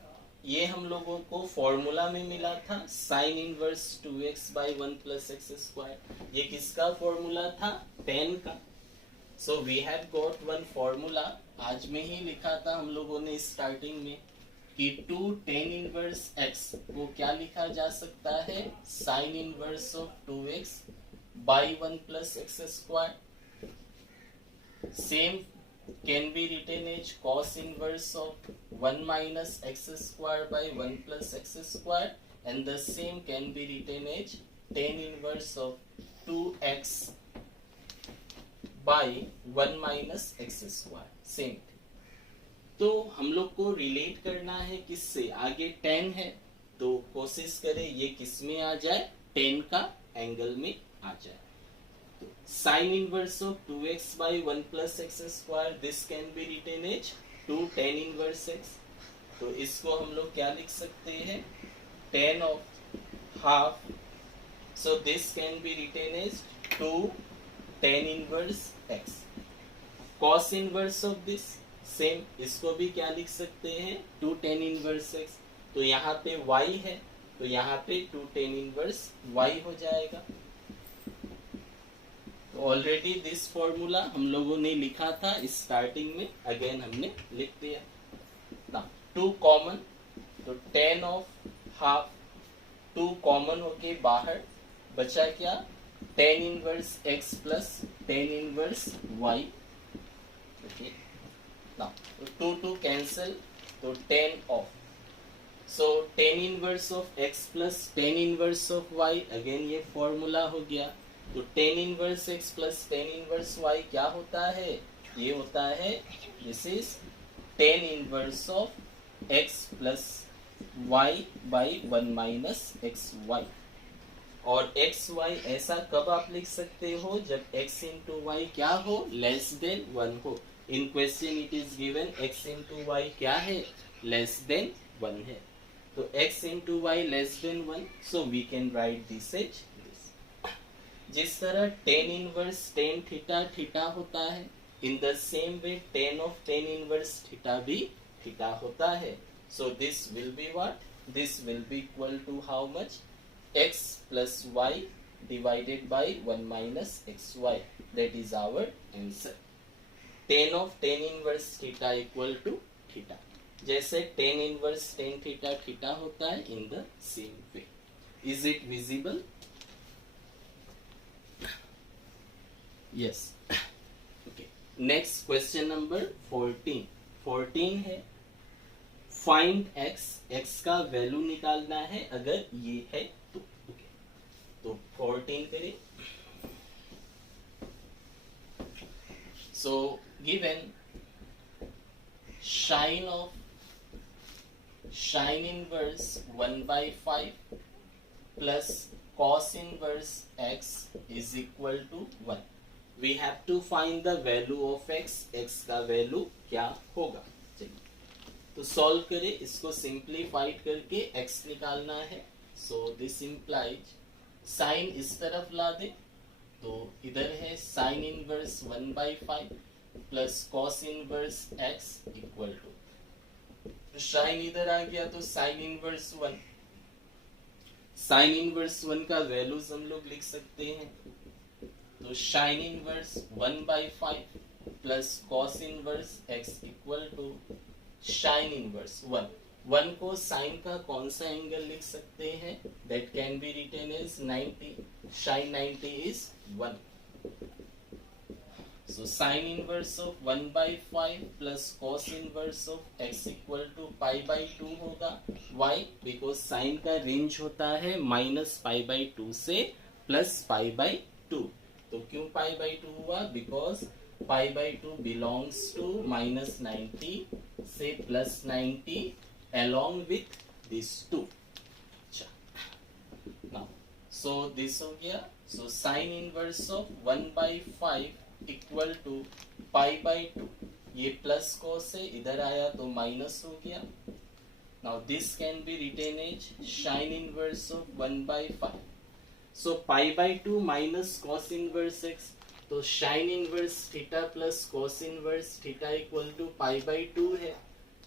ये हम लोगों को formula में मिला था sine inverse 2x by 1 plus x square. ये किसका फॉर्मूला था, 10 का. So we have got one formula. आज में ही लिखा था हम लोगों ने स्टार्टिंग में कि 2 tan इनवर्स x को क्या लिखा जा सकता है, sine inverse of 2x by 1 plus x square. Same can be written as cos inverse of 1 minus x square by 1 plus x square, and the same can be written as tan inverse of 2x by 1 minus x square. Same. तो हम लोग को relate करना है किससे, आगे tan है तो कोशिश करें ये किस में आ जाए, tan का एंगल में आ जाए. Sin inverse of 2x by 1 plus x square, this can be written as 2 tan inverse x. तो इसको हम लोग क्या लिख सकते हैं, tan of half. So this can be written as 2 tan inverse x. Cos inverse of this, same, इसको भी क्या लिख सकते हैं, 2 tan inverse x. तो यहाँ पे y है तो यहाँ पे 2 tan inverse y हो जाएगा. ऑलरेडी दिस फॉर्मूला हम लोगों ने लिखा था स्टार्टिंग में, अगेन हमने लिख दिया. ना 2 कॉमन, तो tan ऑफ हाफ 2 कॉमन होके बाहर बचा क्या, tan inverse x plus tan inverse y. Okay, ना 2 कैंसिल, तो tan of. So tan inverse of x plus tan inverse of y, again ये फॉर्मूला हो गया. तो tan inverse x plus tan inverse y क्या होता है, ये होता है, this is tan inverse of x plus y by 1 minus x y. और एक्स वाई ऐसा कब आप लिख सकते हो, जब x इंटू वाई क्या हो, लेस देन 1 हो. In question it is given x into y क्या है, लेस देन 1 है. तो x into y less than 1, so we can write this as. जिस तरह tan inverse tan theta theta होता है, in the same way tan of tan inverse theta भी theta होता है. So this will be what, this will be equal to how much, x plus y divided by 1 minus x y. That is our answer. tan of tan inverse theta equal to theta. जैसे tan inverse tan theta theta होता है, in the same way. Is it visible? Yes. Okay. Next question number 14. 14 है, find x. x का value निकालना है अगर ये है तो. Okay. तो 14 करें. So given sin of sine inverse 1/5 plus cos inverse x is equal to 1. We have to find the value of x. x का वैल्यू क्या होगा? चलिए तो सॉल्व करें. इसको सिंप्लीफाइड करके x निकालना है. सो दिस इम्प्लाइज साइन इस तरफ ला दे तो इधर है sine inverse 1/5 plus cos inverse x equal to sine इधर आ गया तो साइन इनवर्स 1. साइन इनवर्स 1 का वैल्यूज हम लोग लिख सकते हैं. तो sine inverse 1/5 plus cos inverse x equal to sine inverse 1. 1 को साइन का कौन सा एंगल लिख सकते हैं? That can be written as 90. Sine 90 is 1. So sin inverse of 1/5 plus cos inverse of x equal to pi/2 होगा. Why? Because sin का range होता है -pi/2 से +pi/2. तो क्यों pi/2 हुआ? Because pi/2 belongs to -90 से +90 along with these two. Now, so this हो गया. So sin inverse of 1/5 equal to pi/2. ये प्लस कॉस से इधर आया तो माइनस हो गया. Now this can be written as sine inverse of 1/5. So pi/2 minus cos inverse x. तो sine inverse theta plus cos inverse theta equal to pi/2 है.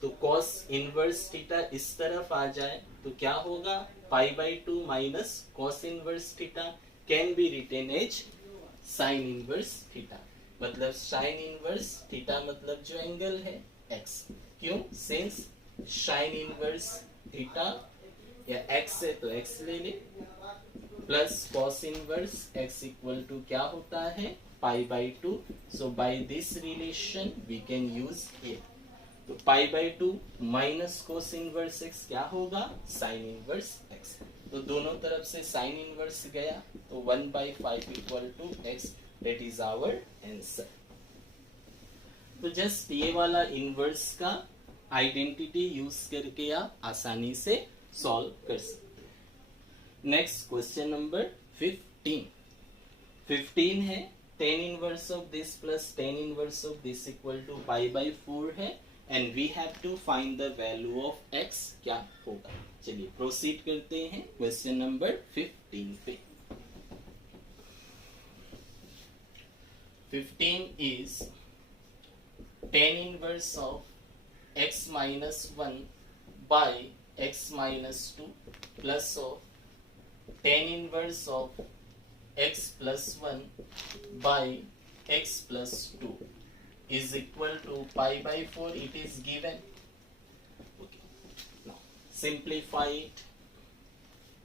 तो कॉस इनवर्स थीटा इस तरफ आ जाए तो क्या होगा? pi/2 minus cos inverse theta can be written as sine inverse theta. मतलब साइन इनवर्स थीटा मतलब जो एंगल है x. क्यों? सिंस साइन इनवर्स थीटा या x है तो x ले ले plus cos inverse x equal to क्या होता है? pi/2. So by this relation we can use it. तो pi/2 minus cos inverse x क्या होगा? Sine inverse x. तो दोनों तरफ से साइन इनवर्स गया तो 1/5 equal to x. That is our answer. तो जस्ट ये वाला इनवर्स का आइडेंटिटी यूज करके आप आसानी से सॉल्व कर सकते हैं. Next question number 15. 15 है tan inverse of this plus tan inverse of this equal to pi/4 है and we have to find the value of x. क्या होगा? चलिए प्रोसीड करते हैं क्वेश्चन नंबर 15 पे. 15 is tan inverse of x minus 1 by x minus 2 plus of tan inverse of x plus 1 by x plus 2 is equal to pi/4. It is given. Okay. Now simplify it.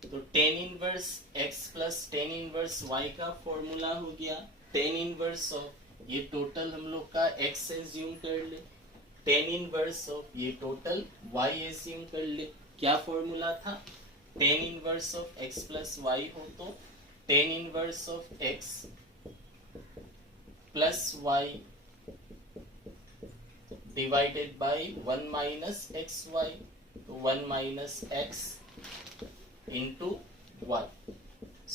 तो tan inverse x plus tan inverse y का formula हो गया tan inverse of ये total हम लोग का x assume कर ले. tan इनवर्स ऑफ ये टोटल y एज्यूम कर ले. क्या फॉर्मूला था? tan inverse of x plus y हो तो tan inverse of x plus y divided by 1 minus x Y. तो 1 माइनस एक्स into 1.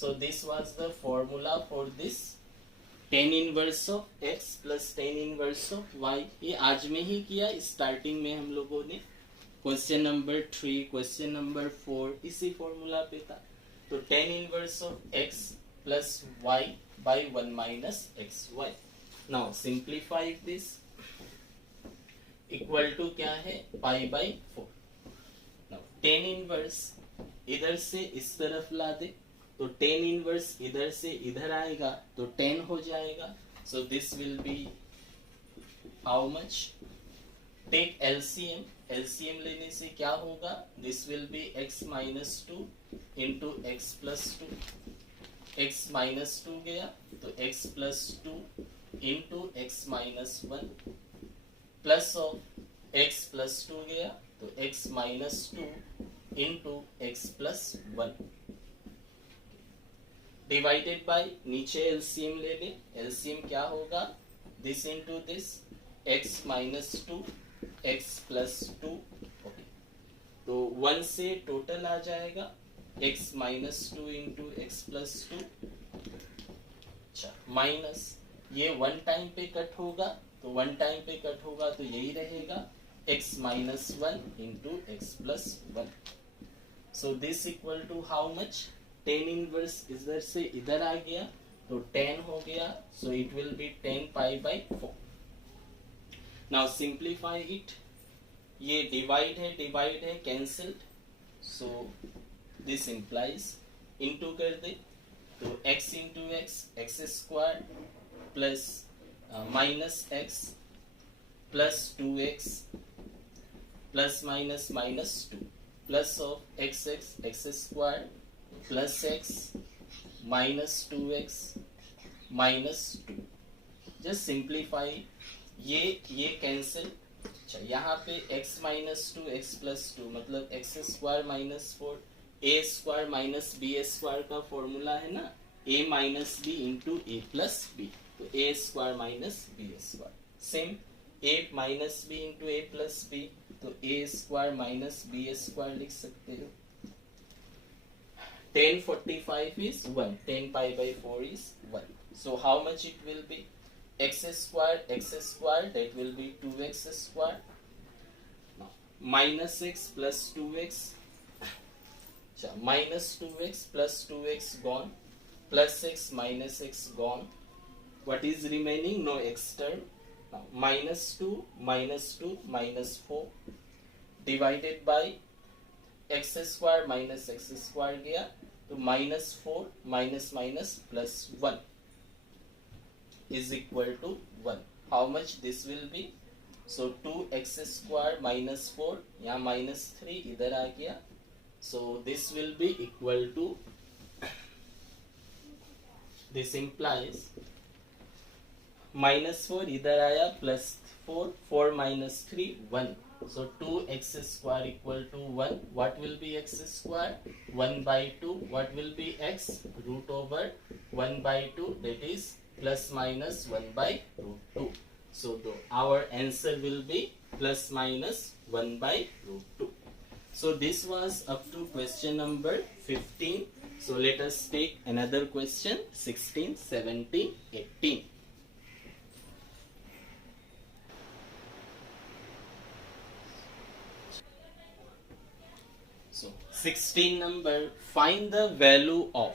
So this was the formula for this tan inverse of x plus tan inverse of y. ये आज में ही किया. Starting में हम लोगों ने क्वेश्चन नंबर 3 क्वेश्चन नंबर 4 इसी फॉर्मूला पे था. तो tan inverse of x plus y by 1 minus x y. Now simplify this equal to क्या है? pi/4. नाउ tan इनवर्स इधर से इस तरफ ला दे तो tan इनवर्स इधर से इधर आएगा तो tan हो जाएगा. So this will be how much? Take LCM. LCM लेने से क्या होगा? This will be x minus 2 into x plus 2. x minus 2 गया तो x plus 2 into x minus 1 plus of x plus 2 गया तो x minus 2 into x plus 1 divided by नीचे LCM ले ले. एलसीएम क्या होगा? This into this x minus 2 x plus 2. Okay. तो 1 से टोटल आ जाएगा x minus 2 into x plus 2, अच्छा माइनस ये 1 टाइम पे कट होगा, तो 1 टाइम पे कट होगा तो यही रहेगा x minus 1 into x plus 1. So this equal to how much, tan inverse इधर से इधर आ गया तो 10 हो गया, so it will be 10 pi by 4. Now simplify it, ये डिवाइड है cancelled, so this implies into कर दे तो x into x square plus minus x plus 2x plus minus minus 2 plus of x square plus x minus 2x minus 2. Just simplify, ये cancel. अच्छा यहाँ पे x minus 2 x plus 2 मतलब x square minus 4 a square minus b square का formula है ना, a minus b into a plus b, तो a square minus b square. Same a minus b into a plus b, तो a square minus b square लिख सकते हो. 1045 is 1, 10 pi by 4 is 1. So how much it will be? X square that will be 2x square. Now, minus x plus 2x, minus 2x plus 2x gone, plus x minus x gone. What is remaining? No x term. Now, minus 2 minus 4 divided by x square minus x square गया तो minus 4 minus minus plus 1 is equal to 1. How much this will be? So 2x square minus 4, यहाँ minus 3 इधर आ गया, so this will be equal to, this implies minus 4 इधर आया plus 4 minus 3 1. So 2x square equal to 1. What will be x square? 1 by 2. What will be x? Root over 1 by 2, that is plus minus 1 by root 2. So our answer will be plus minus 1 by root 2. So this was up to question number 15. So let us take another question, 16, 17, 18. So 16 number, find the value of.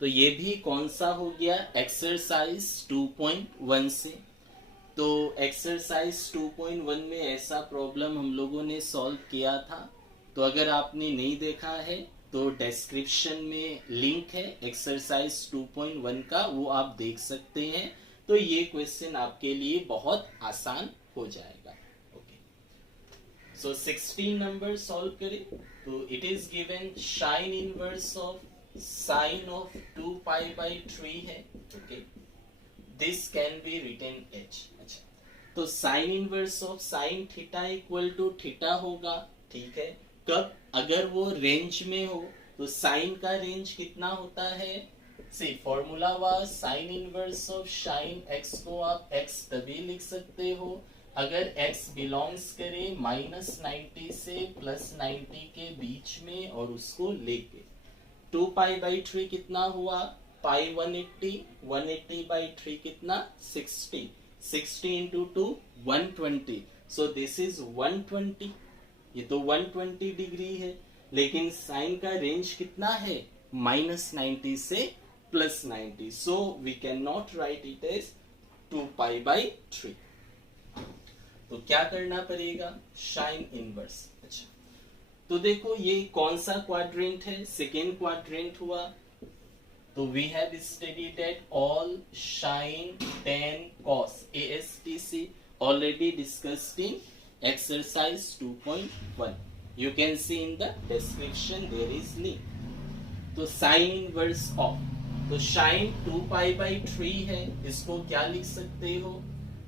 तो ये भी कौन सा हो गया, exercise 2.1 से. तो exercise 2.1 में ऐसा प्रॉब्लम हम लोगों ने सॉल्व किया था, तो अगर आपने नहीं देखा है तो डिस्क्रिप्शन में लिंक है एक्सरसाइज 2.1 का, वो आप देख सकते हैं. तो ये क्वेश्चन आपके लिए बहुत आसान हो जाएगा. ओके, सो 16 नंबर सॉल्व करें. तो it is given sine inverse of sine of 2 pi by 3 है. Okay, this can be written as. अच्छा, तो sine inverse of sine theta equal to theta होगा. ठीक है, कब? अगर वो रेंज में हो. तो साइन का रेंज कितना होता है? See formula was sine inverse of sine x को आप एक्स तभी लिख सकते हो अगर x बिलोंग्स करे -90 से +90 के बीच में और उसको लेके. 2 पाई बाई 3 कितना हुआ? पाई 180, 180 बाई 3 कितना? 60, 60 इंटू 2 120. So this is 120. ये तो 120 डिग्री है, लेकिन साइन का रेंज कितना है? -90 से +90. So we can not write it as 2 pi by 3. तो क्या करना पड़ेगा? Sine inverse. अच्छा, तो देखो ये कौन सा क्वाड्रेंट है? सेकेंड क्वाड्रेंट हुआ. तो we have studied that all sine tan cos ASTC already discussed in exercise 2.1. You can see in the description there is link. तो साइन इनवर्स ऑफ, तो साइन 2 पाई बाई 3 है, इसको क्या लिख सकते हो?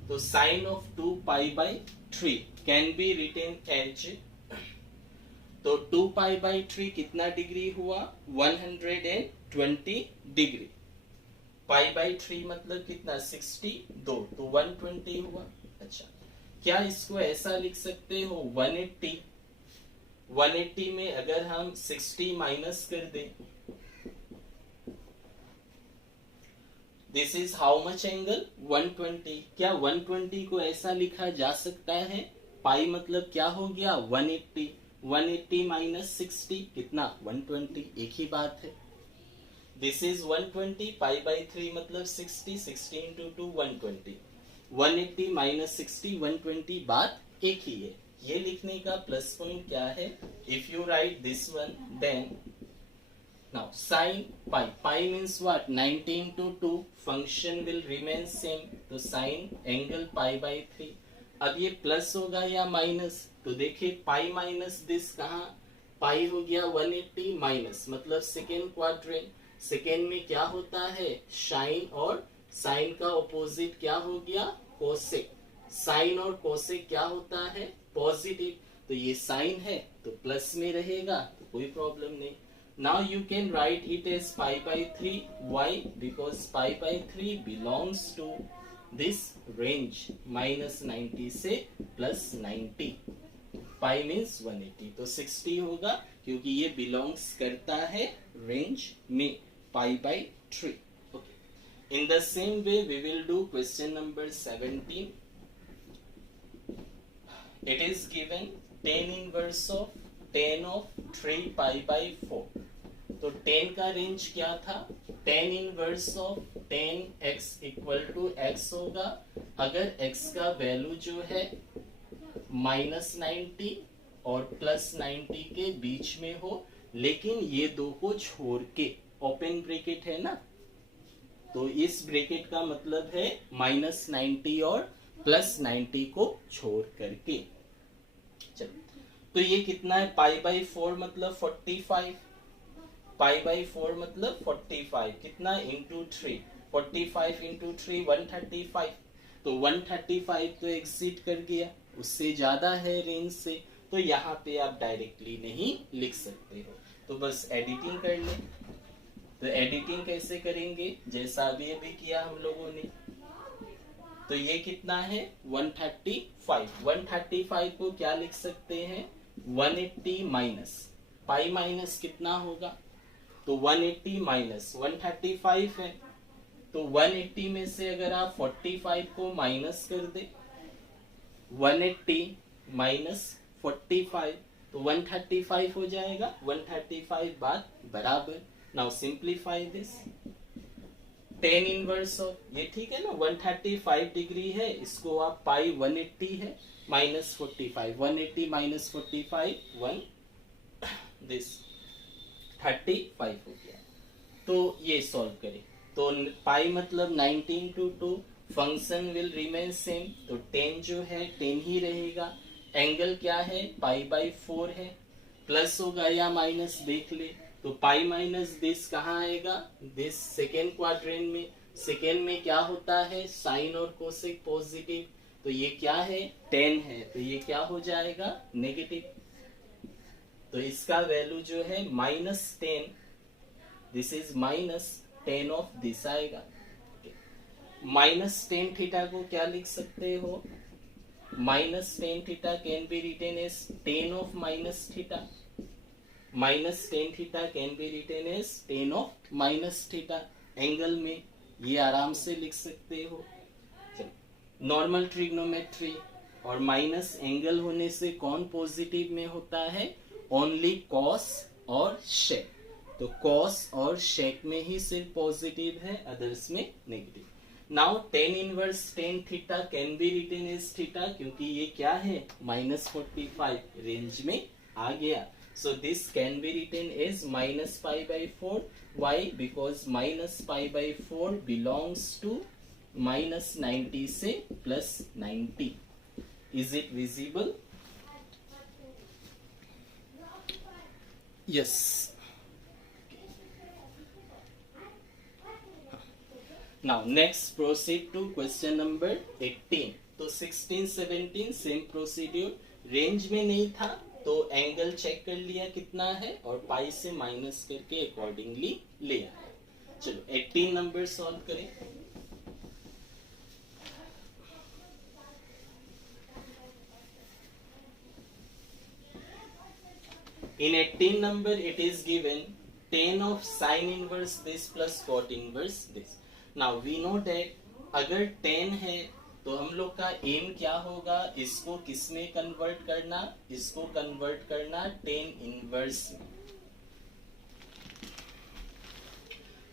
तो sine of 2 pi by 3 can be written as, तो 2 पाई बाई 3 कितना डिग्री हुआ? 120 डिग्री. पाई बाई 3 मतलब कितना? 62, तो 120 हुआ. अच्छा, क्या इसको ऐसा लिख सकते हो? 180 180 में अगर हम 60 माइनस कर दें, this is how much angle 120। क्या 120 को ऐसा लिखा जा सकता है, पाई मतलब क्या हो गया 180, 180 माइनस 60 कितना 120, एक ही बात है। दिस इज 120, पाई बाई 3 मतलब 60, 60 इंटू 2 120, 180 माइनस 60 120, बात एक ही है। ये लिखने का प्लस पॉइंट क्या है, if you write this one then now sin pi, pi means what, 90 into 2, function will remain same, तो sin angle pi by 3। अब ये प्लस होगा या माइनस, तो देखिए पाई माइनस दिस कहाँ, पाई हो गया 180 माइनस मतलब सेकेंड क्वाड्रेंट, सेकेंड में क्या होता है साइन, और साइन का ऑपोजिट क्या हो गया कोसेक, साइन और कोसेक क्या होता है पॉजिटिव, तो ये साइन है तो प्लस में रहेगा, तो कोई प्रॉब्लम नहीं। Now you can write it as pi by 3. Why? Because pi by 3 belongs to this range minus 90 से plus 90. Pi means 180. तो 60 होगा क्योंकि ये belongs करता है range में pi by 3. Okay. In the same way we will do question number 17. It is given tan inverse of tan of 3 pi by 4. तो tan का रेंज क्या था, tan inverse of tan x equal to x होगा अगर x का value जो है -90 और +90 के बीच में हो, लेकिन ये दो को छोड़ के, ओपन ब्रैकेट है ना, तो इस ब्रैकेट का मतलब है -90 और +90 को छोड़ करके। चलो तो ये कितना है, पाई बाई 4 मतलब 45, पाई बाई 4 मतलब 45 कितना इंटू 3, 45 इंटू 3 135, तो 135 तो एग्जिट कर गया, उससे ज्यादा है रेंज से, तो यहाँ पे आप डायरेक्टली नहीं लिख सकते हो, तो बस एडिटिंग कर ले। तो एडिटिंग कैसे करेंगे, जैसा अभी अभी किया हम लोगों ने, तो ये कितना है 135, 135 को क्या लिख सकते हैं 180 माइनस, पाई माइनस कितना होगा, तो 180 माइनस 135 है, तो 180 में से अगर आप 45 को माइनस कर दे, 180 माइनस 45 तो 135 हो जाएगा, 135 बात बराबर। Now simplify this, tan inverse of, ये ठीक है ना 135 डिग्री है, इसको आप पाई 180 है माइनस 45, 180 माइनस 45 1 दिस 35 हो गया। तो ये सॉल्व करें, तो पाई मतलब 90 into 2, function will remain same, तो 10 जो है 10 ही रहेगा, एंगल क्या है पाई बाई 4 है, प्लस होगा या माइनस देख ले, तो पाई माइनस दिस कहाँ आएगा, दिस सेकेंड क्वाड्रेंट में, सेकेंड में क्या होता है साइन और कोसेक पॉजिटिव, तो ये क्या है 10 है, तो ये क्या हो जाएगा नेगेटिव, तो इसका वैल्यू जो है -10, दिस इज -10 ऑफ दिस आएगा। -10 थीटा को क्या लिख सकते हो, -10 theta can be written as tan of minus theta, -10 theta can be written as tan of minus theta, angle में ये आराम से लिख सकते हो। नॉर्मल ट्रिग्नोमेट्री और माइनस एंगल होने से कौन पॉजिटिव में होता है, ओनली कॉस और शेक, तो कॉस और शेक में ही सिर्फ पॉजिटिव है, अदर्स में negative. Now tan inverse tan theta can be written as theta, क्योंकि ये क्या है -45 रेंज में आ गया, so this can be written as -pi/4, why, because -pi/4 belongs to -90 से +90, is it visible? Yes. Now next proceed to question number 18. तो 16 17 same procedure, range में नहीं था तो एंगल चेक कर लिया कितना है और पाई से माइनस करके अकॉर्डिंगली लिया। चलो 18 नंबर सॉल्व करें। In 18 number it is given tan of sin inverse this plus cot inverse this. Now we know that अगर tan है तो हम लोग का एम क्या होगा, इसको किस में कन्वर्ट करना, इसको कन्वर्ट करना tan इनवर्स में.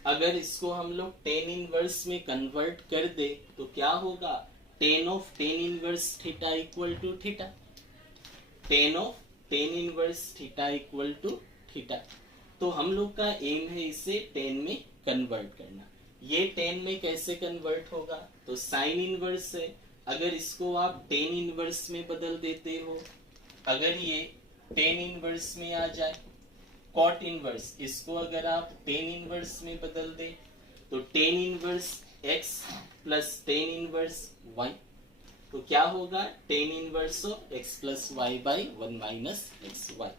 अगर इसको हम लोग tan इनवर्स में कन्वर्ट कर दे तो क्या होगा, tan of tan inverse theta equal to theta, tan of tan inverse theta equal to theta. तो हम लोग का एम है इसे tan में कन्वर्ट करना. ये tan में कैसे कन्वर्ट होगा, तो sin इनवर्स है, अगर इसको आप tan इनवर्स में बदल देते हो, अगर ये tan इनवर्स में आ जाए, cot इनवर्स इसको अगर आप tan इनवर्स में बदल दे तो tan inverse x plus tan inverse y, तो क्या होगा tan inverse of x plus y by 1 minus x Y.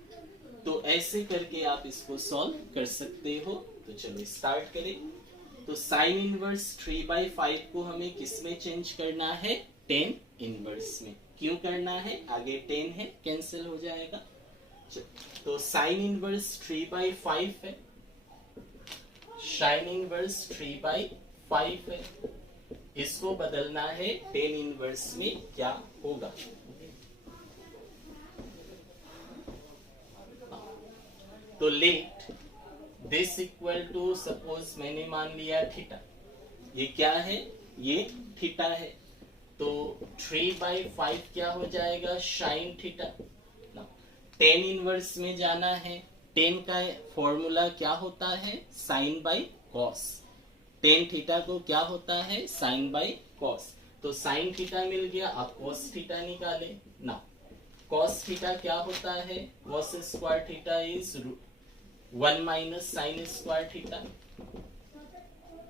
तो ऐसे करके आप इसको सॉल्व कर सकते हो. तो चलो स्टार्ट करें. तो साइन इनवर्स 3/5 को हमें किस में चेंज करना है, tan इनवर्स में. क्यों करना है, आगे tan है कैंसिल हो जाएगा. तो साइन इनवर्स 3/5 है, साइन इनवर्स 3/5 है, इसको बदलना है tan इनवर्स में. क्या होगा, तो let this equal to, suppose मैंने मान लिया थीटा, ये क्या है, ये थीटा है, तो 3/5 क्या हो जाएगा, साइन थीटा. tan इनवर्स में जाना है, tan का फॉर्मूला क्या होता है, sine by cos. tan theta को क्या होता है, साइन बाई कॉस. तो साइन थीटा मिल गया, आप कॉस थीटा निकाले ना. कॉस थीटा क्या होता है, cos square theta is 1 minus sine square theta.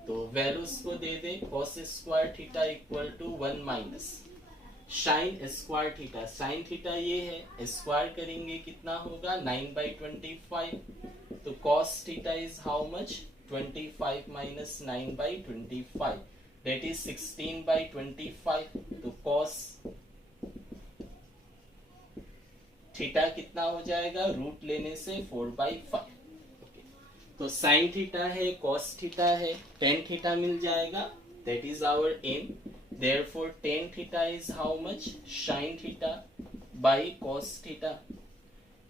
तो वैल्यूज को दे दे, cos square theta equal to 1 minus sine square theta. Sine theta ये है, स्क्वायर करेंगे कितना होगा, 9/25. तो cos theta is how much, 25 minus 9/25, that is 16/25. तो कॉस थीटा कितना हो जाएगा, रूट लेने से 4/5. तो साइन थीटा है, कॉस थीटा है, tan थीटा मिल जाएगा, that is our aim. Therefore tan theta is how much, sin theta by cos theta.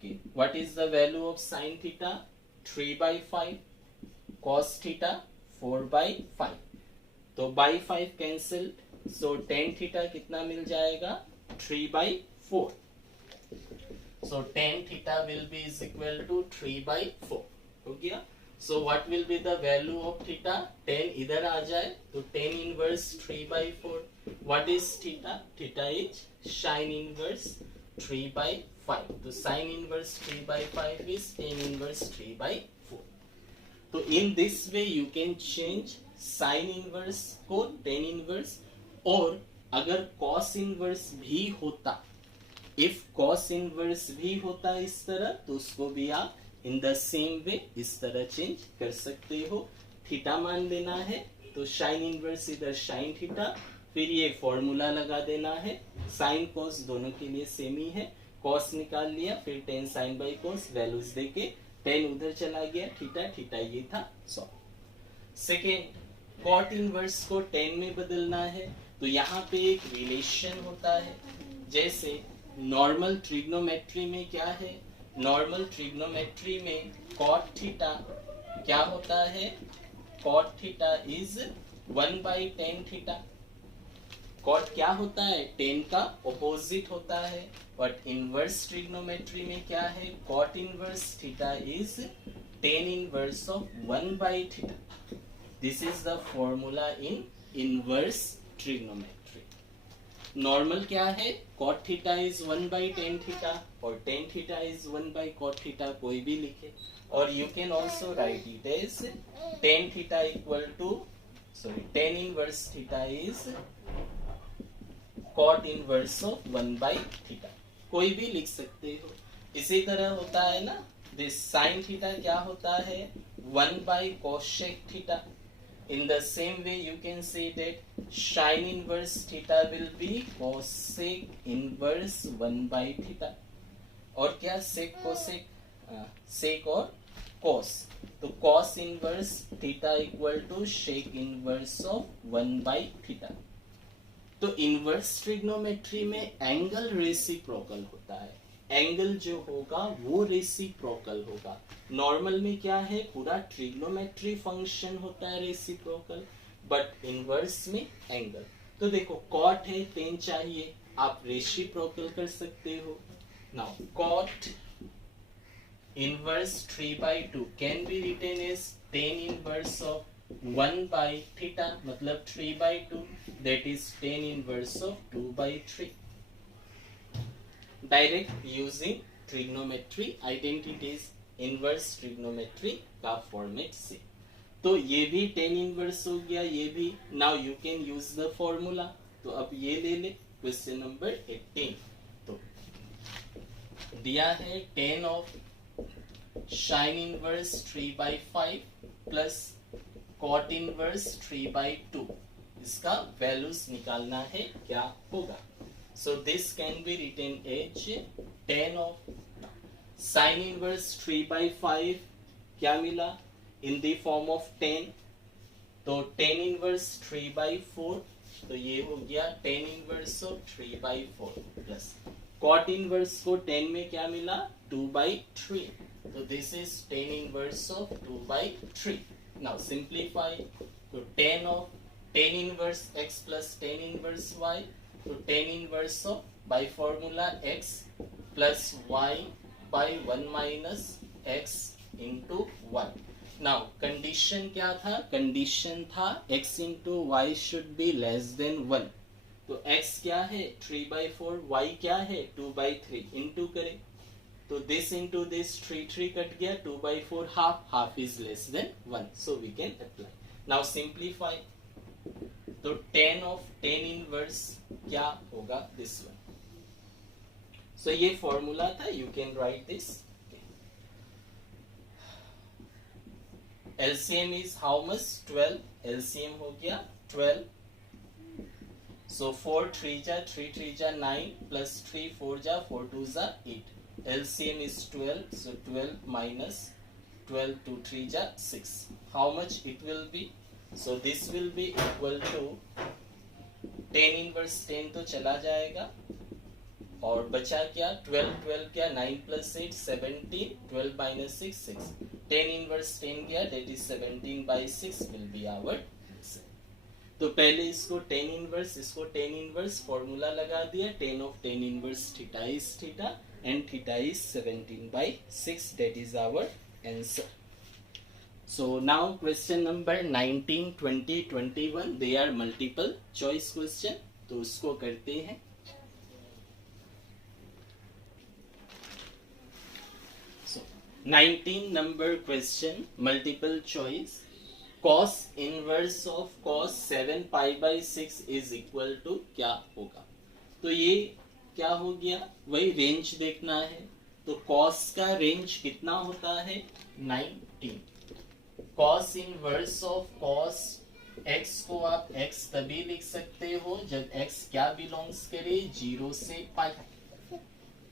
What is the value of sin theta, 3/5, cos theta 4/5. तो by 5 cancel, so tan theta कितना मिल जाएगा, 3/4. So tan theta will be is equal to 3/4. हो गया. So what will be the value of theta, tan इधर आ जाए तो tan inverse 3/4. What is theta, theta is sin inverse 3/5. तो sin inverse 3/5 is tan inverse 3/4. तो in this way you can change sin inverse को tan inverse, और अगर cos inverse भी होता, इफ cos इनवर्स भी होता इस तरह, तो उसको भी आप इन द सेम वे इस तरह चेंज कर सकते हो. थीटा मान लेना है तो साइन इनवर्स इधर साइन थीटा, फिर ये फॉर्मूला लगा देना है, साइन कॉस दोनों के लिए सेम ही है, कॉस निकाल लिया, फिर tan sine by cos values देके tan उधर चला गया, थीटा थीटा ये था. सेकेंड, कॉट इनवर्स को tan में बदलना है. तो यहाँ पे एक रिलेशन होता है, जैसे नॉर्मल ट्रिग्नोमेट्री में क्या है, नॉर्मल ट्रिग्नोमेट्री में कॉट थीटा क्या होता है, cot theta is 1/tan theta. Cot क्या होता है, tan का ऑपोजिट होता है. बट इनवर्स ट्रिग्नोमेट्री में क्या है, cot inverse theta is tan inverse of 1/थीटा. This is the formula in inverse trigonometry. Normal क्या है, cot theta is 1/tan theta और tan theta is 1/cot theta, कोई भी लिखे. और you can also write it as tan theta equal to, sorry, tan inverse theta is cot inverse of 1/थीटा, कोई भी लिख सकते हो. इसी तरह होता है ना, दिस sin थीटा क्या होता है, 1/cosec theta. In the same way you can say that sin inverse theta will be cosec inverse 1/theta. और क्या sec cosec, सेक और कॉस, तो cos inverse theta equal to sec inverse of 1/थीटा। तो inverse trigonometry में angle reciprocal होता है, angle जो होगा वो रेसिप्रोकल होगा। नॉर्मल में क्या है, पूरा ट्रिग्नोमेट्री फंक्शन होता है रेसिप्रोकल, बट इनवर्स में एंगल। तो देखो कॉट है, टेन चाहिए, आप रेसिप्रोकल कर सकते हो। Now cot inverse 3/2 can be written as tan inverse of 1/थीटा, मतलब 3/2, that is tan inverse of 2/3, direct using trigonometry identities, inverse trigonometry का फॉर्मेट से। तो ये भी tan इनवर्स हो गया, ये भी। Now you can use the formula, तो अब ये ले ले। क्वेश्चन नंबर 18, तो दिया है tan of sin inverse 3/5 plus cot inverse 3/2, इसका वैल्यूज निकालना है, क्या होगा। So this can be written as tan of sin inverse 3/5 क्या मिला इन द फॉर्म ऑफ 10, तो tan इनवर्स 3/4, तो ये हो गया tan inverse of 3/4 plus cot inverse को 10 में क्या मिला 2/3, तो this is tan inverse of 2/3। Now simplify, तो tan inverse x plus tan inverse y, तो tan inverse of by formula x plus y by 1 minus x into 1। now condition क्या था, condition था x into y should be less than 1, तो x क्या है 3/4, y क्या है 2/3, into करें तो this into this 3 कट गया, 2/4 half is less than 1, so we can apply। now simplify, तो tan of tan इनवर्स क्या होगा दिस वन। सो ये फॉर्मूला था, you can write this. LCM is how much 12, LCM हो गया 12, सो 4 3 जा 3 3 जा 9 प्लस 3 4 जा 4 2 जा 8, एलसीएम इज 12, so 12 minus 12 2 3 जा 6, how much it will be, so this will be equal to tan inverse 10 तो चला जाएगा और बचा क्या 12 12 क्या 9 plus 8 17, 12 minus 6 6, tan इनवर्स 10 गया, that is 17/6 will be our answer। तो पहले इसको tan इनवर्स, इसको tan इनवर्स फॉर्मूला लगा दिया, tan of tan inverse theta is theta and theta is 17/6, that is our answer। so now question number 19 20 21 they are multiple choice question, तो उसको करते हैं। so 19 number question multiple choice, cos inverse of cos 7π/6 is equal to क्या होगा। तो ये क्या हो गया, वही रेंज देखना है, तो cos का रेंज कितना होता है 19, cos inverse of cos x को आप x तभी लिख सकते हो जब x क्या बिलोंग्स करे 0 से पाई,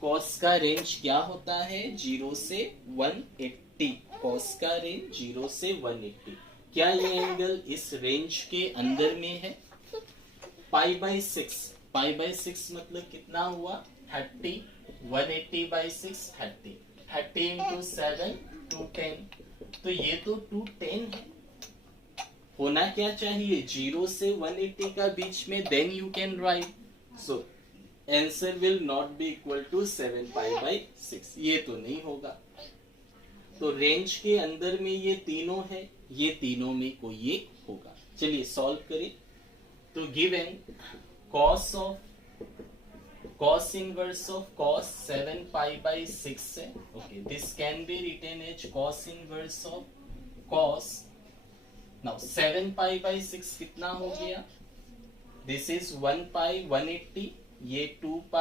cos का रेंज क्या होता है 0 से 180, cos का रेंज 0 से 180, क्या ये एंगल इस रेंज के अंदर में है, π/6, π/6 मतलब कितना हुआ 30, 180/6 30, 30 into 7 210, तो ये तो 210 है, होना क्या चाहिए 0 से 180 का बीच में, then you can write, so answer will not be equal to 7π/6, ये तो नहीं होगा। तो रेंज के अंदर में ये तीनों है, ये तीनों में कोई एक होगा। चलिए सॉल्व करें, तो given cos inverse of cos 7π/6 है, okay, this can be written as cos inverse of cos, now 7π/6 कितना हो गया, this is 1π 180, ये 2π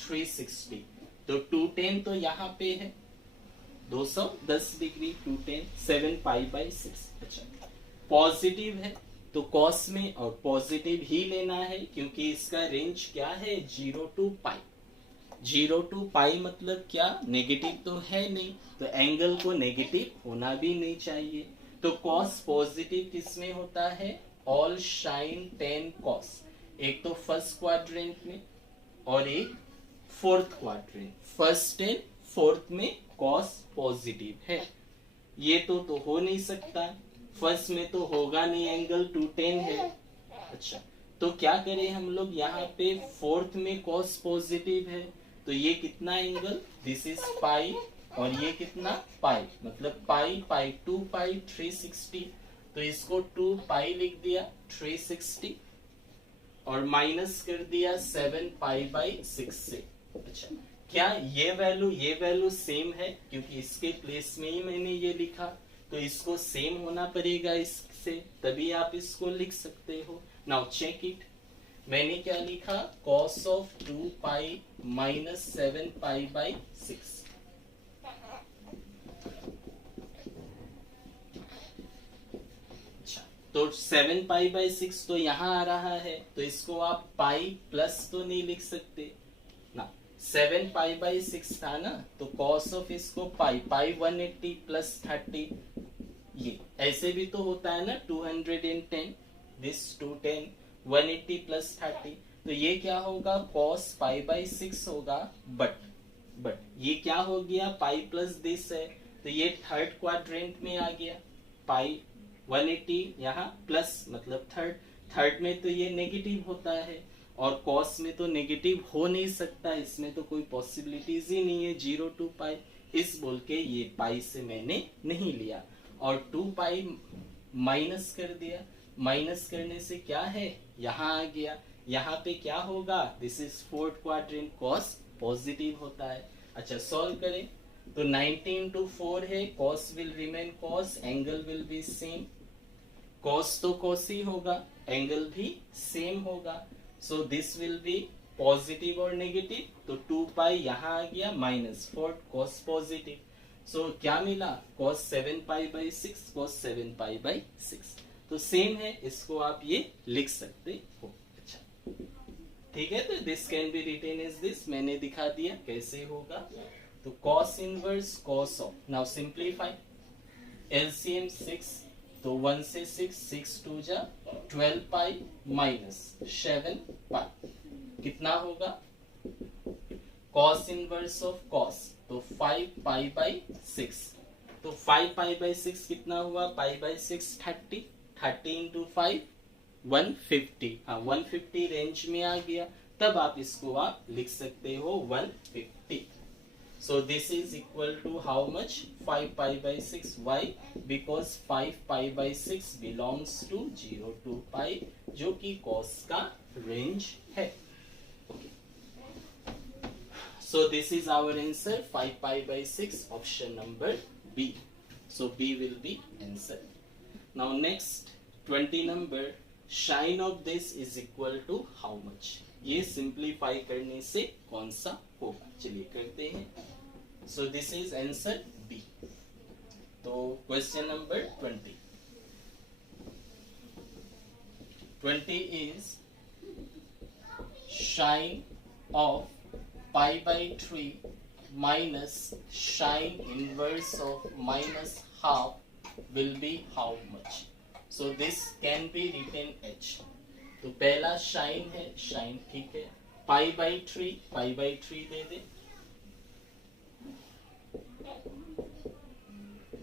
360, तो 210 तो यहाँ पे है 210 डिग्री, 210 7π/6, अच्छा पॉजिटिव है तो कॉस में और पॉजिटिव ही लेना है क्योंकि इसका रेंज क्या है 0 to π, 0 टू पाई मतलब क्या, नेगेटिव तो है नहीं, तो एंगल को नेगेटिव होना भी नहीं चाहिए। तो कॉस पॉजिटिव किसमें होता है, ऑल साइन टेन कॉस, एक तो फर्स्ट क्वाड्रेंट में और एक fourth quadrant, first and fourth में कॉस पॉजिटिव है। ये तो हो नहीं सकता, फर्स्ट में तो होगा नहीं, एंगल 210 है। अच्छा, तो क्या करें हम लोग, यहाँ पे फोर्थ में कॉस पॉजिटिव है, तो ये कितना एंगल, दिस इज पाई, और ये कितना पाई, मतलब पाई पाई 2 पाई 360, तो इसको 2 पाई लिख दिया 360 और माइनस कर दिया 7 पाई बाई 6 से। अच्छा, क्या ये वैल्यू सेम है, क्योंकि इसके प्लेस में ही मैंने ये लिखा, तो इसको सेम होना पड़ेगा इससे, तभी आप इसको लिख सकते हो। नाउ चेक इट, मैंने क्या लिखा, cos of 2 pi minus 7 pi by 6। अच्छा, तो 7 पाई बाई 6 तो यहाँ आ रहा है, तो इसको आप पाई प्लस तो नहीं लिख सकते ना, 7 पाई बाई 6 था ना, तो cos ऑफ इसको पाई 180 प्लस 30, ये ऐसे भी तो होता है ना, 210 दिस 210 180 प्लस 30, तो ये क्या होगा, cos पाई बाई 6 होगा, बट ये क्या हो गया, पाई प्लस दिस है, तो ये थर्ड क्वाड्रेंट में आ गया, पाई 180 यहाँ प्लस मतलब थर्ड में तो ये नेगेटिव होता है, और cos में तो नेगेटिव हो नहीं सकता, इसमें तो कोई पॉसिबिलिटीज ही नहीं है 0 टू पाई, इस बोल के ये पाई से मैंने नहीं लिया, और 2 पाई माइनस कर दिया, माइनस करने से क्या है, यहाँ आ गया, यहाँ पे क्या होगा, this is fourth quadrant, cos positive होता है। अच्छा, सॉल्व करें, तो 19 टू 4 है, cos will remain cos, angle will be same, cos तो cos ही होगा, एंगल भी सेम होगा, so this will B positive और नेगेटिव, तो 2 पाई यहाँ आ गया माइनस 4 cos पॉजिटिव, सो क्या मिला, cos 7 pi by 6, cos 7 pi by 6, तो सेम है, इसको आप ये लिख सकते हो। अच्छा, ठीक है, तो this can be written as this, मैंने दिखा दिया कैसे होगा, तो cos inverse cos of, now simplify, LCM 6, तो 1 से 6 2 जा 12 पाई माइनस 7 पाई, कितना होगा, cos इनवर्स ऑफ cos, तो 5 पाई बाई 6, तो 5 पाई बाई 6 कितना हुआ, पाई बाई 6 30 इंटू 5 150, हाँ 150 रेंज में आ गया, तब आप इसको आप लिख सकते हो 150, so this is equal to how much, 5 pi by 6, Y, because 5 pi by 6 belongs to 0 to pi, जो कि cos का रेंज है। So this is our answer, 5 pi by 6, option number B. So B will be answer. Now next 20 number, sine of this is equal to how much? ये simplify करने से कौन सा होगा, चलिए करते हैं। So this is answer B. तो question number 20. 20 is sine of pi by 3 minus sine inverse of minus half will be how much? So this can be written H. तो पहला sine है, sine ठीक है, pi by 3 they they,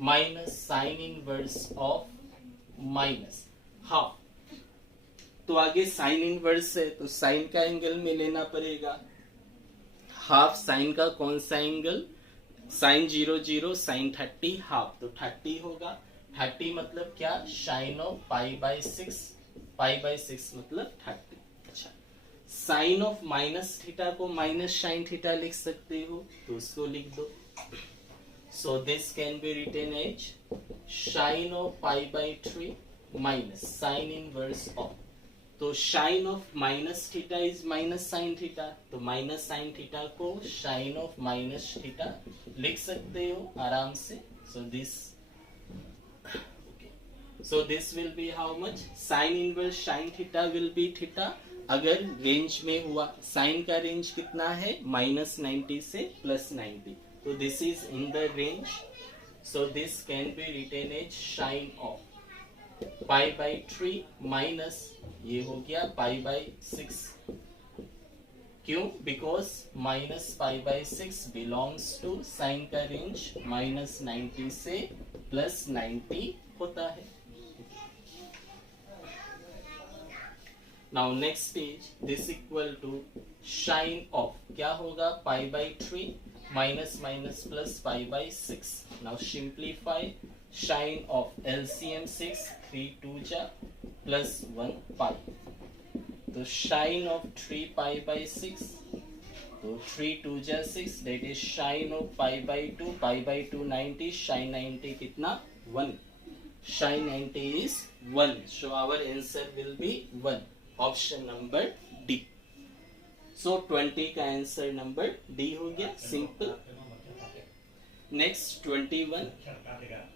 minus sine inverse of minus half, तो आगे sign inverse है, तो sign का एंगल में लेना पड़ेगा, हाफ साइन का कौन सा एंगल, साइन 0 0 साइन 30 हाफ, तो 30 होगा, 30 मतलब क्या, sine of pi by 6, pi by 6 मतलब 30। अच्छा, साइन ऑफ माइनस थीटा को माइनस साइन थीटा लिख सकते हो, तो उसको लिख दो, so this can be written as sine of pi by 3 minus sine inverse of, तो sine of minus theta is minus sine theta, तो माइनस साइन थीटा को साइन ऑफ माइनस थीटा लिख सकते हो आराम से, so this will be how much, sin inverse sin theta will be theta, अगर range में हुआ, साइन का रेंज कितना है, -90 से +90, तो this is in the range, so this can be written as sine of π/3 minus ये हो गया π/6। क्यों? बिकॉज -π/6 बिलोंग्स टू, साइन का रेंज -90 से +90 होता है। Now next is this equal to sine of, क्या होगा, π/3 minus minus plus π/6। Now simplify, sine of LCM 6, 3 2 जा प्लस 1 π, तो साइन ऑफ 3π/6, तो 3 2 जा 6, that is sine of π/2, π/2 90, sine 90 कितना, 1, sine 90 is 1, so our answer will be 1, option number D. सो 20 का answer number D हो गया, simple. Next 21,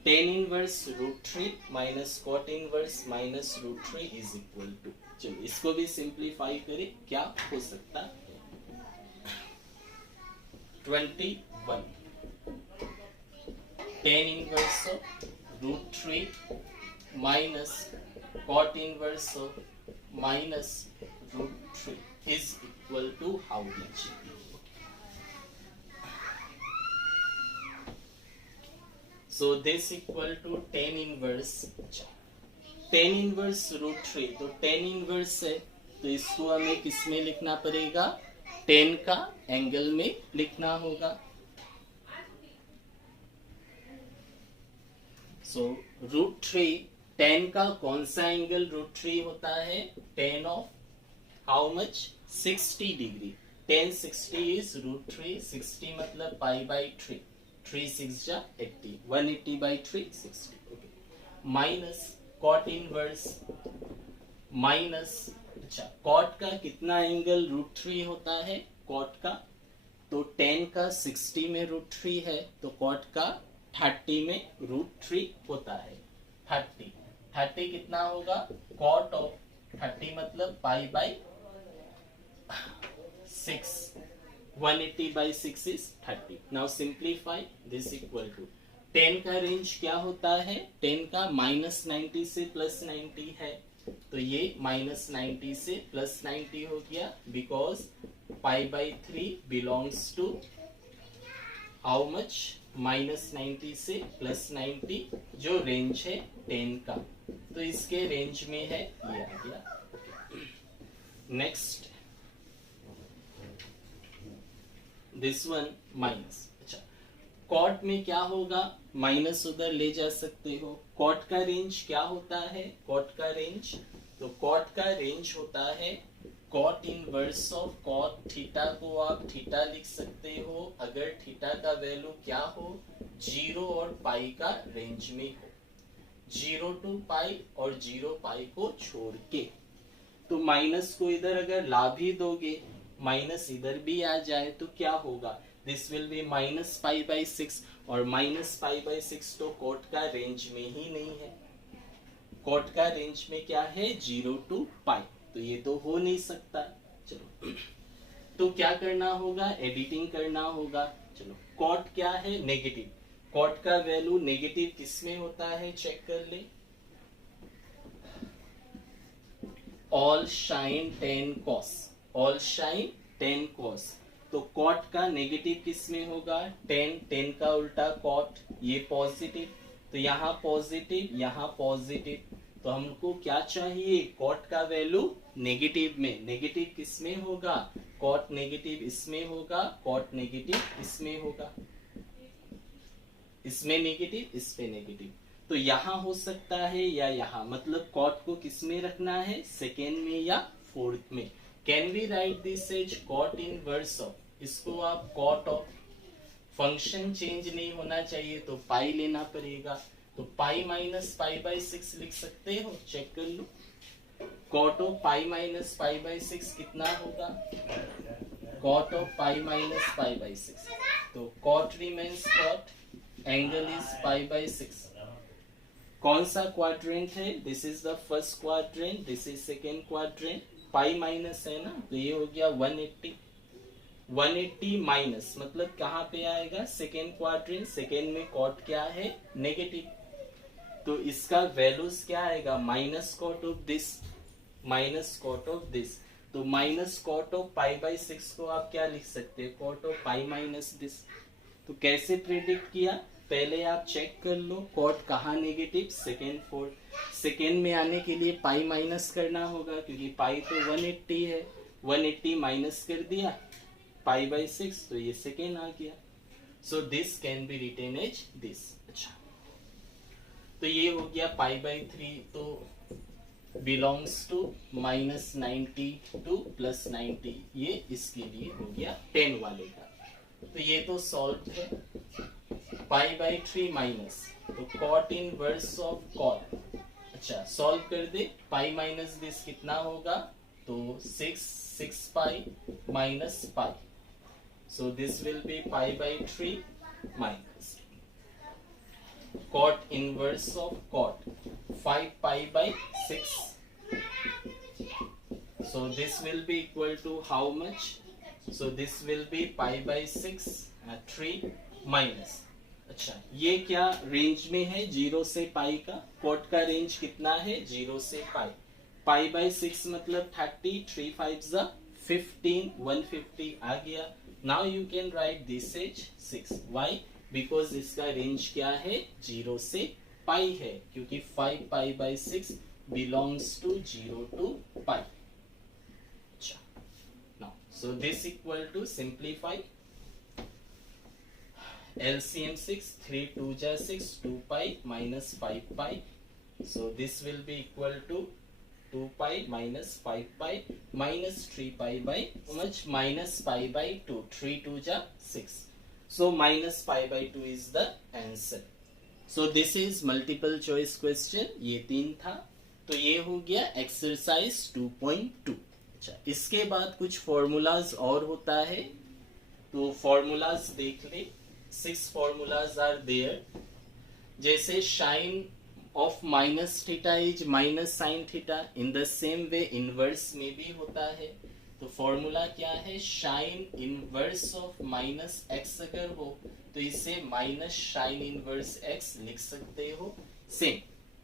tan inverse √3 minus cot inverse minus √3 is equal to, चलो इसको भी सिंप्लीफाई करें, क्या हो सकता है। 21, tan inverse √3 minus cot inverse minus √3 is equal to how much? So this equal to tan inverse, tan inverse √3, तो tan inverse है तो इसको हमें किसमें लिखना पड़ेगा, tan का एंगल में लिखना होगा। So √3, tan का कौन सा एंगल √3 होता है, tan of how much, 60 degree, tan 60 is √3, 60 मतलब π/3, 3 6 जा 80, 180/3 60, okay, minus cot inverse minus, अच्छा कॉट का कितना एंगल √3 होता है, कॉट का, तो tan का 60 में √3 है, तो कॉट का 30 में √3 होता है, 30 कितना होगा, कॉट ऑफ 30 मतलब π/6, 180/6 is 30। Now simplify, this equal to, tan का रेंज क्या होता है, tan का -90 से +90 है, तो ये -90 से +90 हो गया, because π/3 belongs to how much, -90 से +90, जो रेंज है tan का, तो इसके रेंज में है, ये आ गया। नेक्स्ट दिस वन माइनस, अच्छा कॉट में क्या होगा, माइनस उधर ले जा सकते हो, कॉट का रेंज क्या होता है, कॉट का रेंज, तो कॉट का रेंज होता है cot inverse of cot theta, को आप थीटा लिख सकते हो अगर थीटा का वैल्यू क्या हो, 0 और पाई का रेंज में हो, 0 to पाई और 0 पाई को छोड़ के, तो माइनस को इधर अगर ला भी दोगे, माइनस इधर भी आ जाए तो क्या होगा, दिस विल बी -π/6, और -π/6 तो कॉट का रेंज में ही नहीं है, कॉट का रेंज में क्या है, 0 to पाई, तो ये तो हो नहीं सकता। चलो तो क्या करना होगा, एडिटिंग करना होगा। चलो कॉट क्या है, नेगेटिव, कॉट का वैल्यू नेगेटिव किस में होता है, चेक कर ले, all sine tan cos, all sine tan cos, तो कॉट का नेगेटिव किस में होगा, tan का उल्टा कॉट, ये पॉजिटिव, तो यहाँ पॉजिटिव यहाँ पॉजिटिव, तो हमको क्या चाहिए, कॉट का वैल्यू नेगेटिव में, नेगेटिव किस में होगा, कॉट नेगेटिव इसमें होगा, कॉट नेगेटिव इसमें होगा, इसमें नेगेटिव इसमें नेगेटिव, तो यहाँ हो सकता है या यहाँ, मतलब कॉट को किस में रखना है, सेकेंड में या फोर्थ में। Can we write this as cot inverse of, इसको आप कॉट ऑफ, फंक्शन चेंज नहीं होना चाहिए तो पाई लेना पड़ेगा, तो पाई माइनस π/6 लिख सकते हो, चेक कर लो, कॉट ऑफ पाई माइनस π/6 कितना होगा, कॉट ऑफ पाई माइनस π/6, तो cot remains cot, angle is π/6, कौन सा क्वाड्रेंट है, this is the first quadrant, this is second quadrant, pi minus है ना, तो ये हो गया 180। 180 माइनस मतलब कहाँ पे आएगा, सेकेंड क्वाड्रेंट, सेकेंड में कॉट क्या है, नेगेटिव, तो इसका वैल्यूज क्या आएगा, minus cot of this, minus cot of this. तो minus cot of pi by 6 को आप क्या लिख सकते हैं, cot of pi minus this. तो कैसे प्रेडिक्ट किया, पहले आप चेक कर लो कॉट कहाँ नेगेटिव, सेकेंड फोर्थ। सेकेंड में आने के लिए पाई माइनस करना होगा क्योंकि पाई तो 180 है, 180 माइनस कर दिया पाई बाई 6, तो ये सेकेंड आ गया। So this can be written as this. अच्छा, तो ये हो गया पाई बाई 3, तो बिलोंग्स टू -90 टू +90, ये इसके लिए हो गया 10 वाले का। तो ये तो सॉल्व है। पाई बाई 3 माइनस, तो कॉट इनवर्स ऑफ कॉट। अच्छा, सॉल्व कर दे, पाई माइनस दिस कितना होगा, तो 6 pi minus pi, so this will B pi by 3 minus cot inverse of cot 5 pi by 6, so this will be equal to how much, so this will be pi by 6 3 minus। अच्छा, ये क्या range में है, 0 से पाई का, cot का range कितना है, 0 से पाई। पाई बाई 6 मतलब 30, 3 5 15, 150 आ गया। Now you can write this as 6, Y, because इसका रेंज क्या है, 0 से पाई है, क्योंकि 5 pi by 6 belongs to 0 to pi. अच्छा, now so this equal to simplify, LCM 6, 3 2 जा 6, 2 pi minus 5 pi, so this will be equal to 2 pi minus 5 pi minus 3 pi by how much, minus pi by 2, 3 2 जा 6, so minus pi by 2 is the answer। so this is multiple choice question, ये 3 था, तो ये हो गया exercise 2.2। अच्छा, इसके बाद कुछ फॉर्मूलाज और होता है, तो फॉर्मूलाज देख ले, 6 फॉर्मूलाज आर देयर। जैसे sine of minus theta is minus sine theta, in the same way inverse में भी होता है। तो फॉर्मूला क्या है, sine inverse of minus x अगर हो तो इसे माइनस साइन इनवर्स एक्स लिख सकते हो। सेम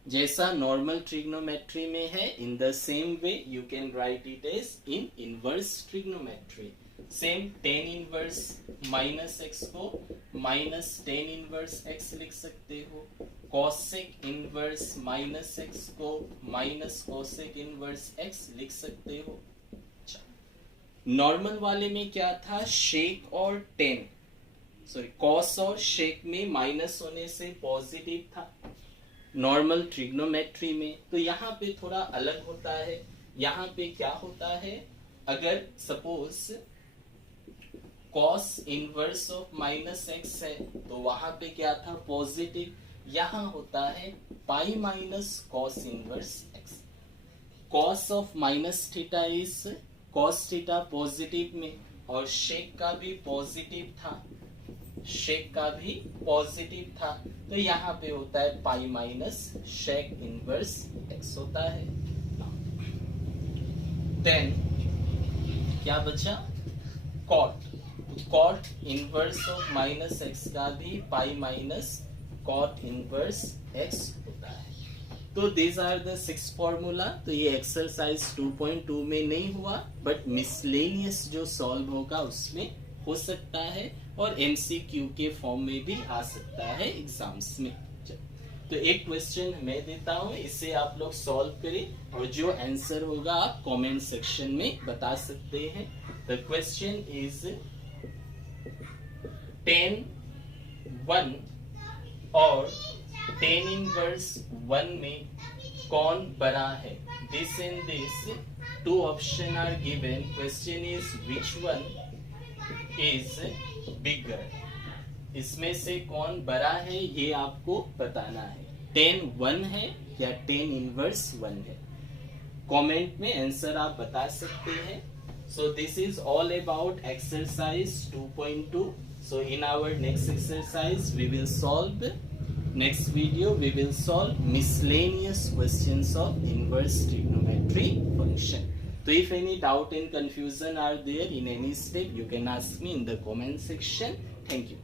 जैसा नॉर्मल ट्रिग्नोमेट्री में है, in the same way you can write it as in inverse trigonometry. Same tan inverse minus x को माइनस टेन इनवर्स एक्स लिख सकते हो। कॉसेक इनवर्स माइनस एक्स को माइनस कॉसेक इनवर्स एक्स लिख सकते हो। नॉर्मल वाले में क्या था, शेक और टेन, सॉरी कॉस और शेक में माइनस होने से पॉजिटिव था नॉर्मल ट्रिग्नोमेट्री में। तो यहाँ पे थोड़ा अलग होता है। यहाँ पे क्या होता है, अगर suppose cos inverse of minus x है तो वहां पे क्या था, पॉजिटिव। यहाँ होता है pi minus cos inverse x. Cos of minus theta is cos theta positive में, और शेक का भी पॉजिटिव था, शेक का भी पॉजिटिव था, तो यहाँ पे होता है pi minus sec inverse x होता है। देन क्या बचा, cot. Cot inverse of minus x का भी pi minus cot inverse x होता है। तो दीज आर द 6 फॉर्मूला। तो ये एक्सरसाइज 2.2 में नहीं हुआ, बट मिसलेनियस जो सॉल्व होगा उसमें हो सकता है, और MCQ के फॉर्म में भी आ सकता है एग्जाम्स में। तो एक क्वेश्चन मैं देता हूं, इसे आप लोग सॉल्व करें, और जो आंसर होगा आप कमेंट सेक्शन में बता सकते हैं। द क्वेश्चन इज 10 1 और 10 इनवर्स 1 में कौन बड़ा है। This and this 2 option are given. Question is which one is bigger. इसमें से कौन बड़ा है ये आपको बताना है। 10 1 है या 10 इनवर्स 1 है, कमेंट में आंसर आप बता सकते हैं। सो this is all about exercise 2.2। So in our next exercise we will solve, next video we will solve miscellaneous questions of inverse trigonometry function. So if any doubt and confusion are there in any step, you can ask me in the comment section. Thank you.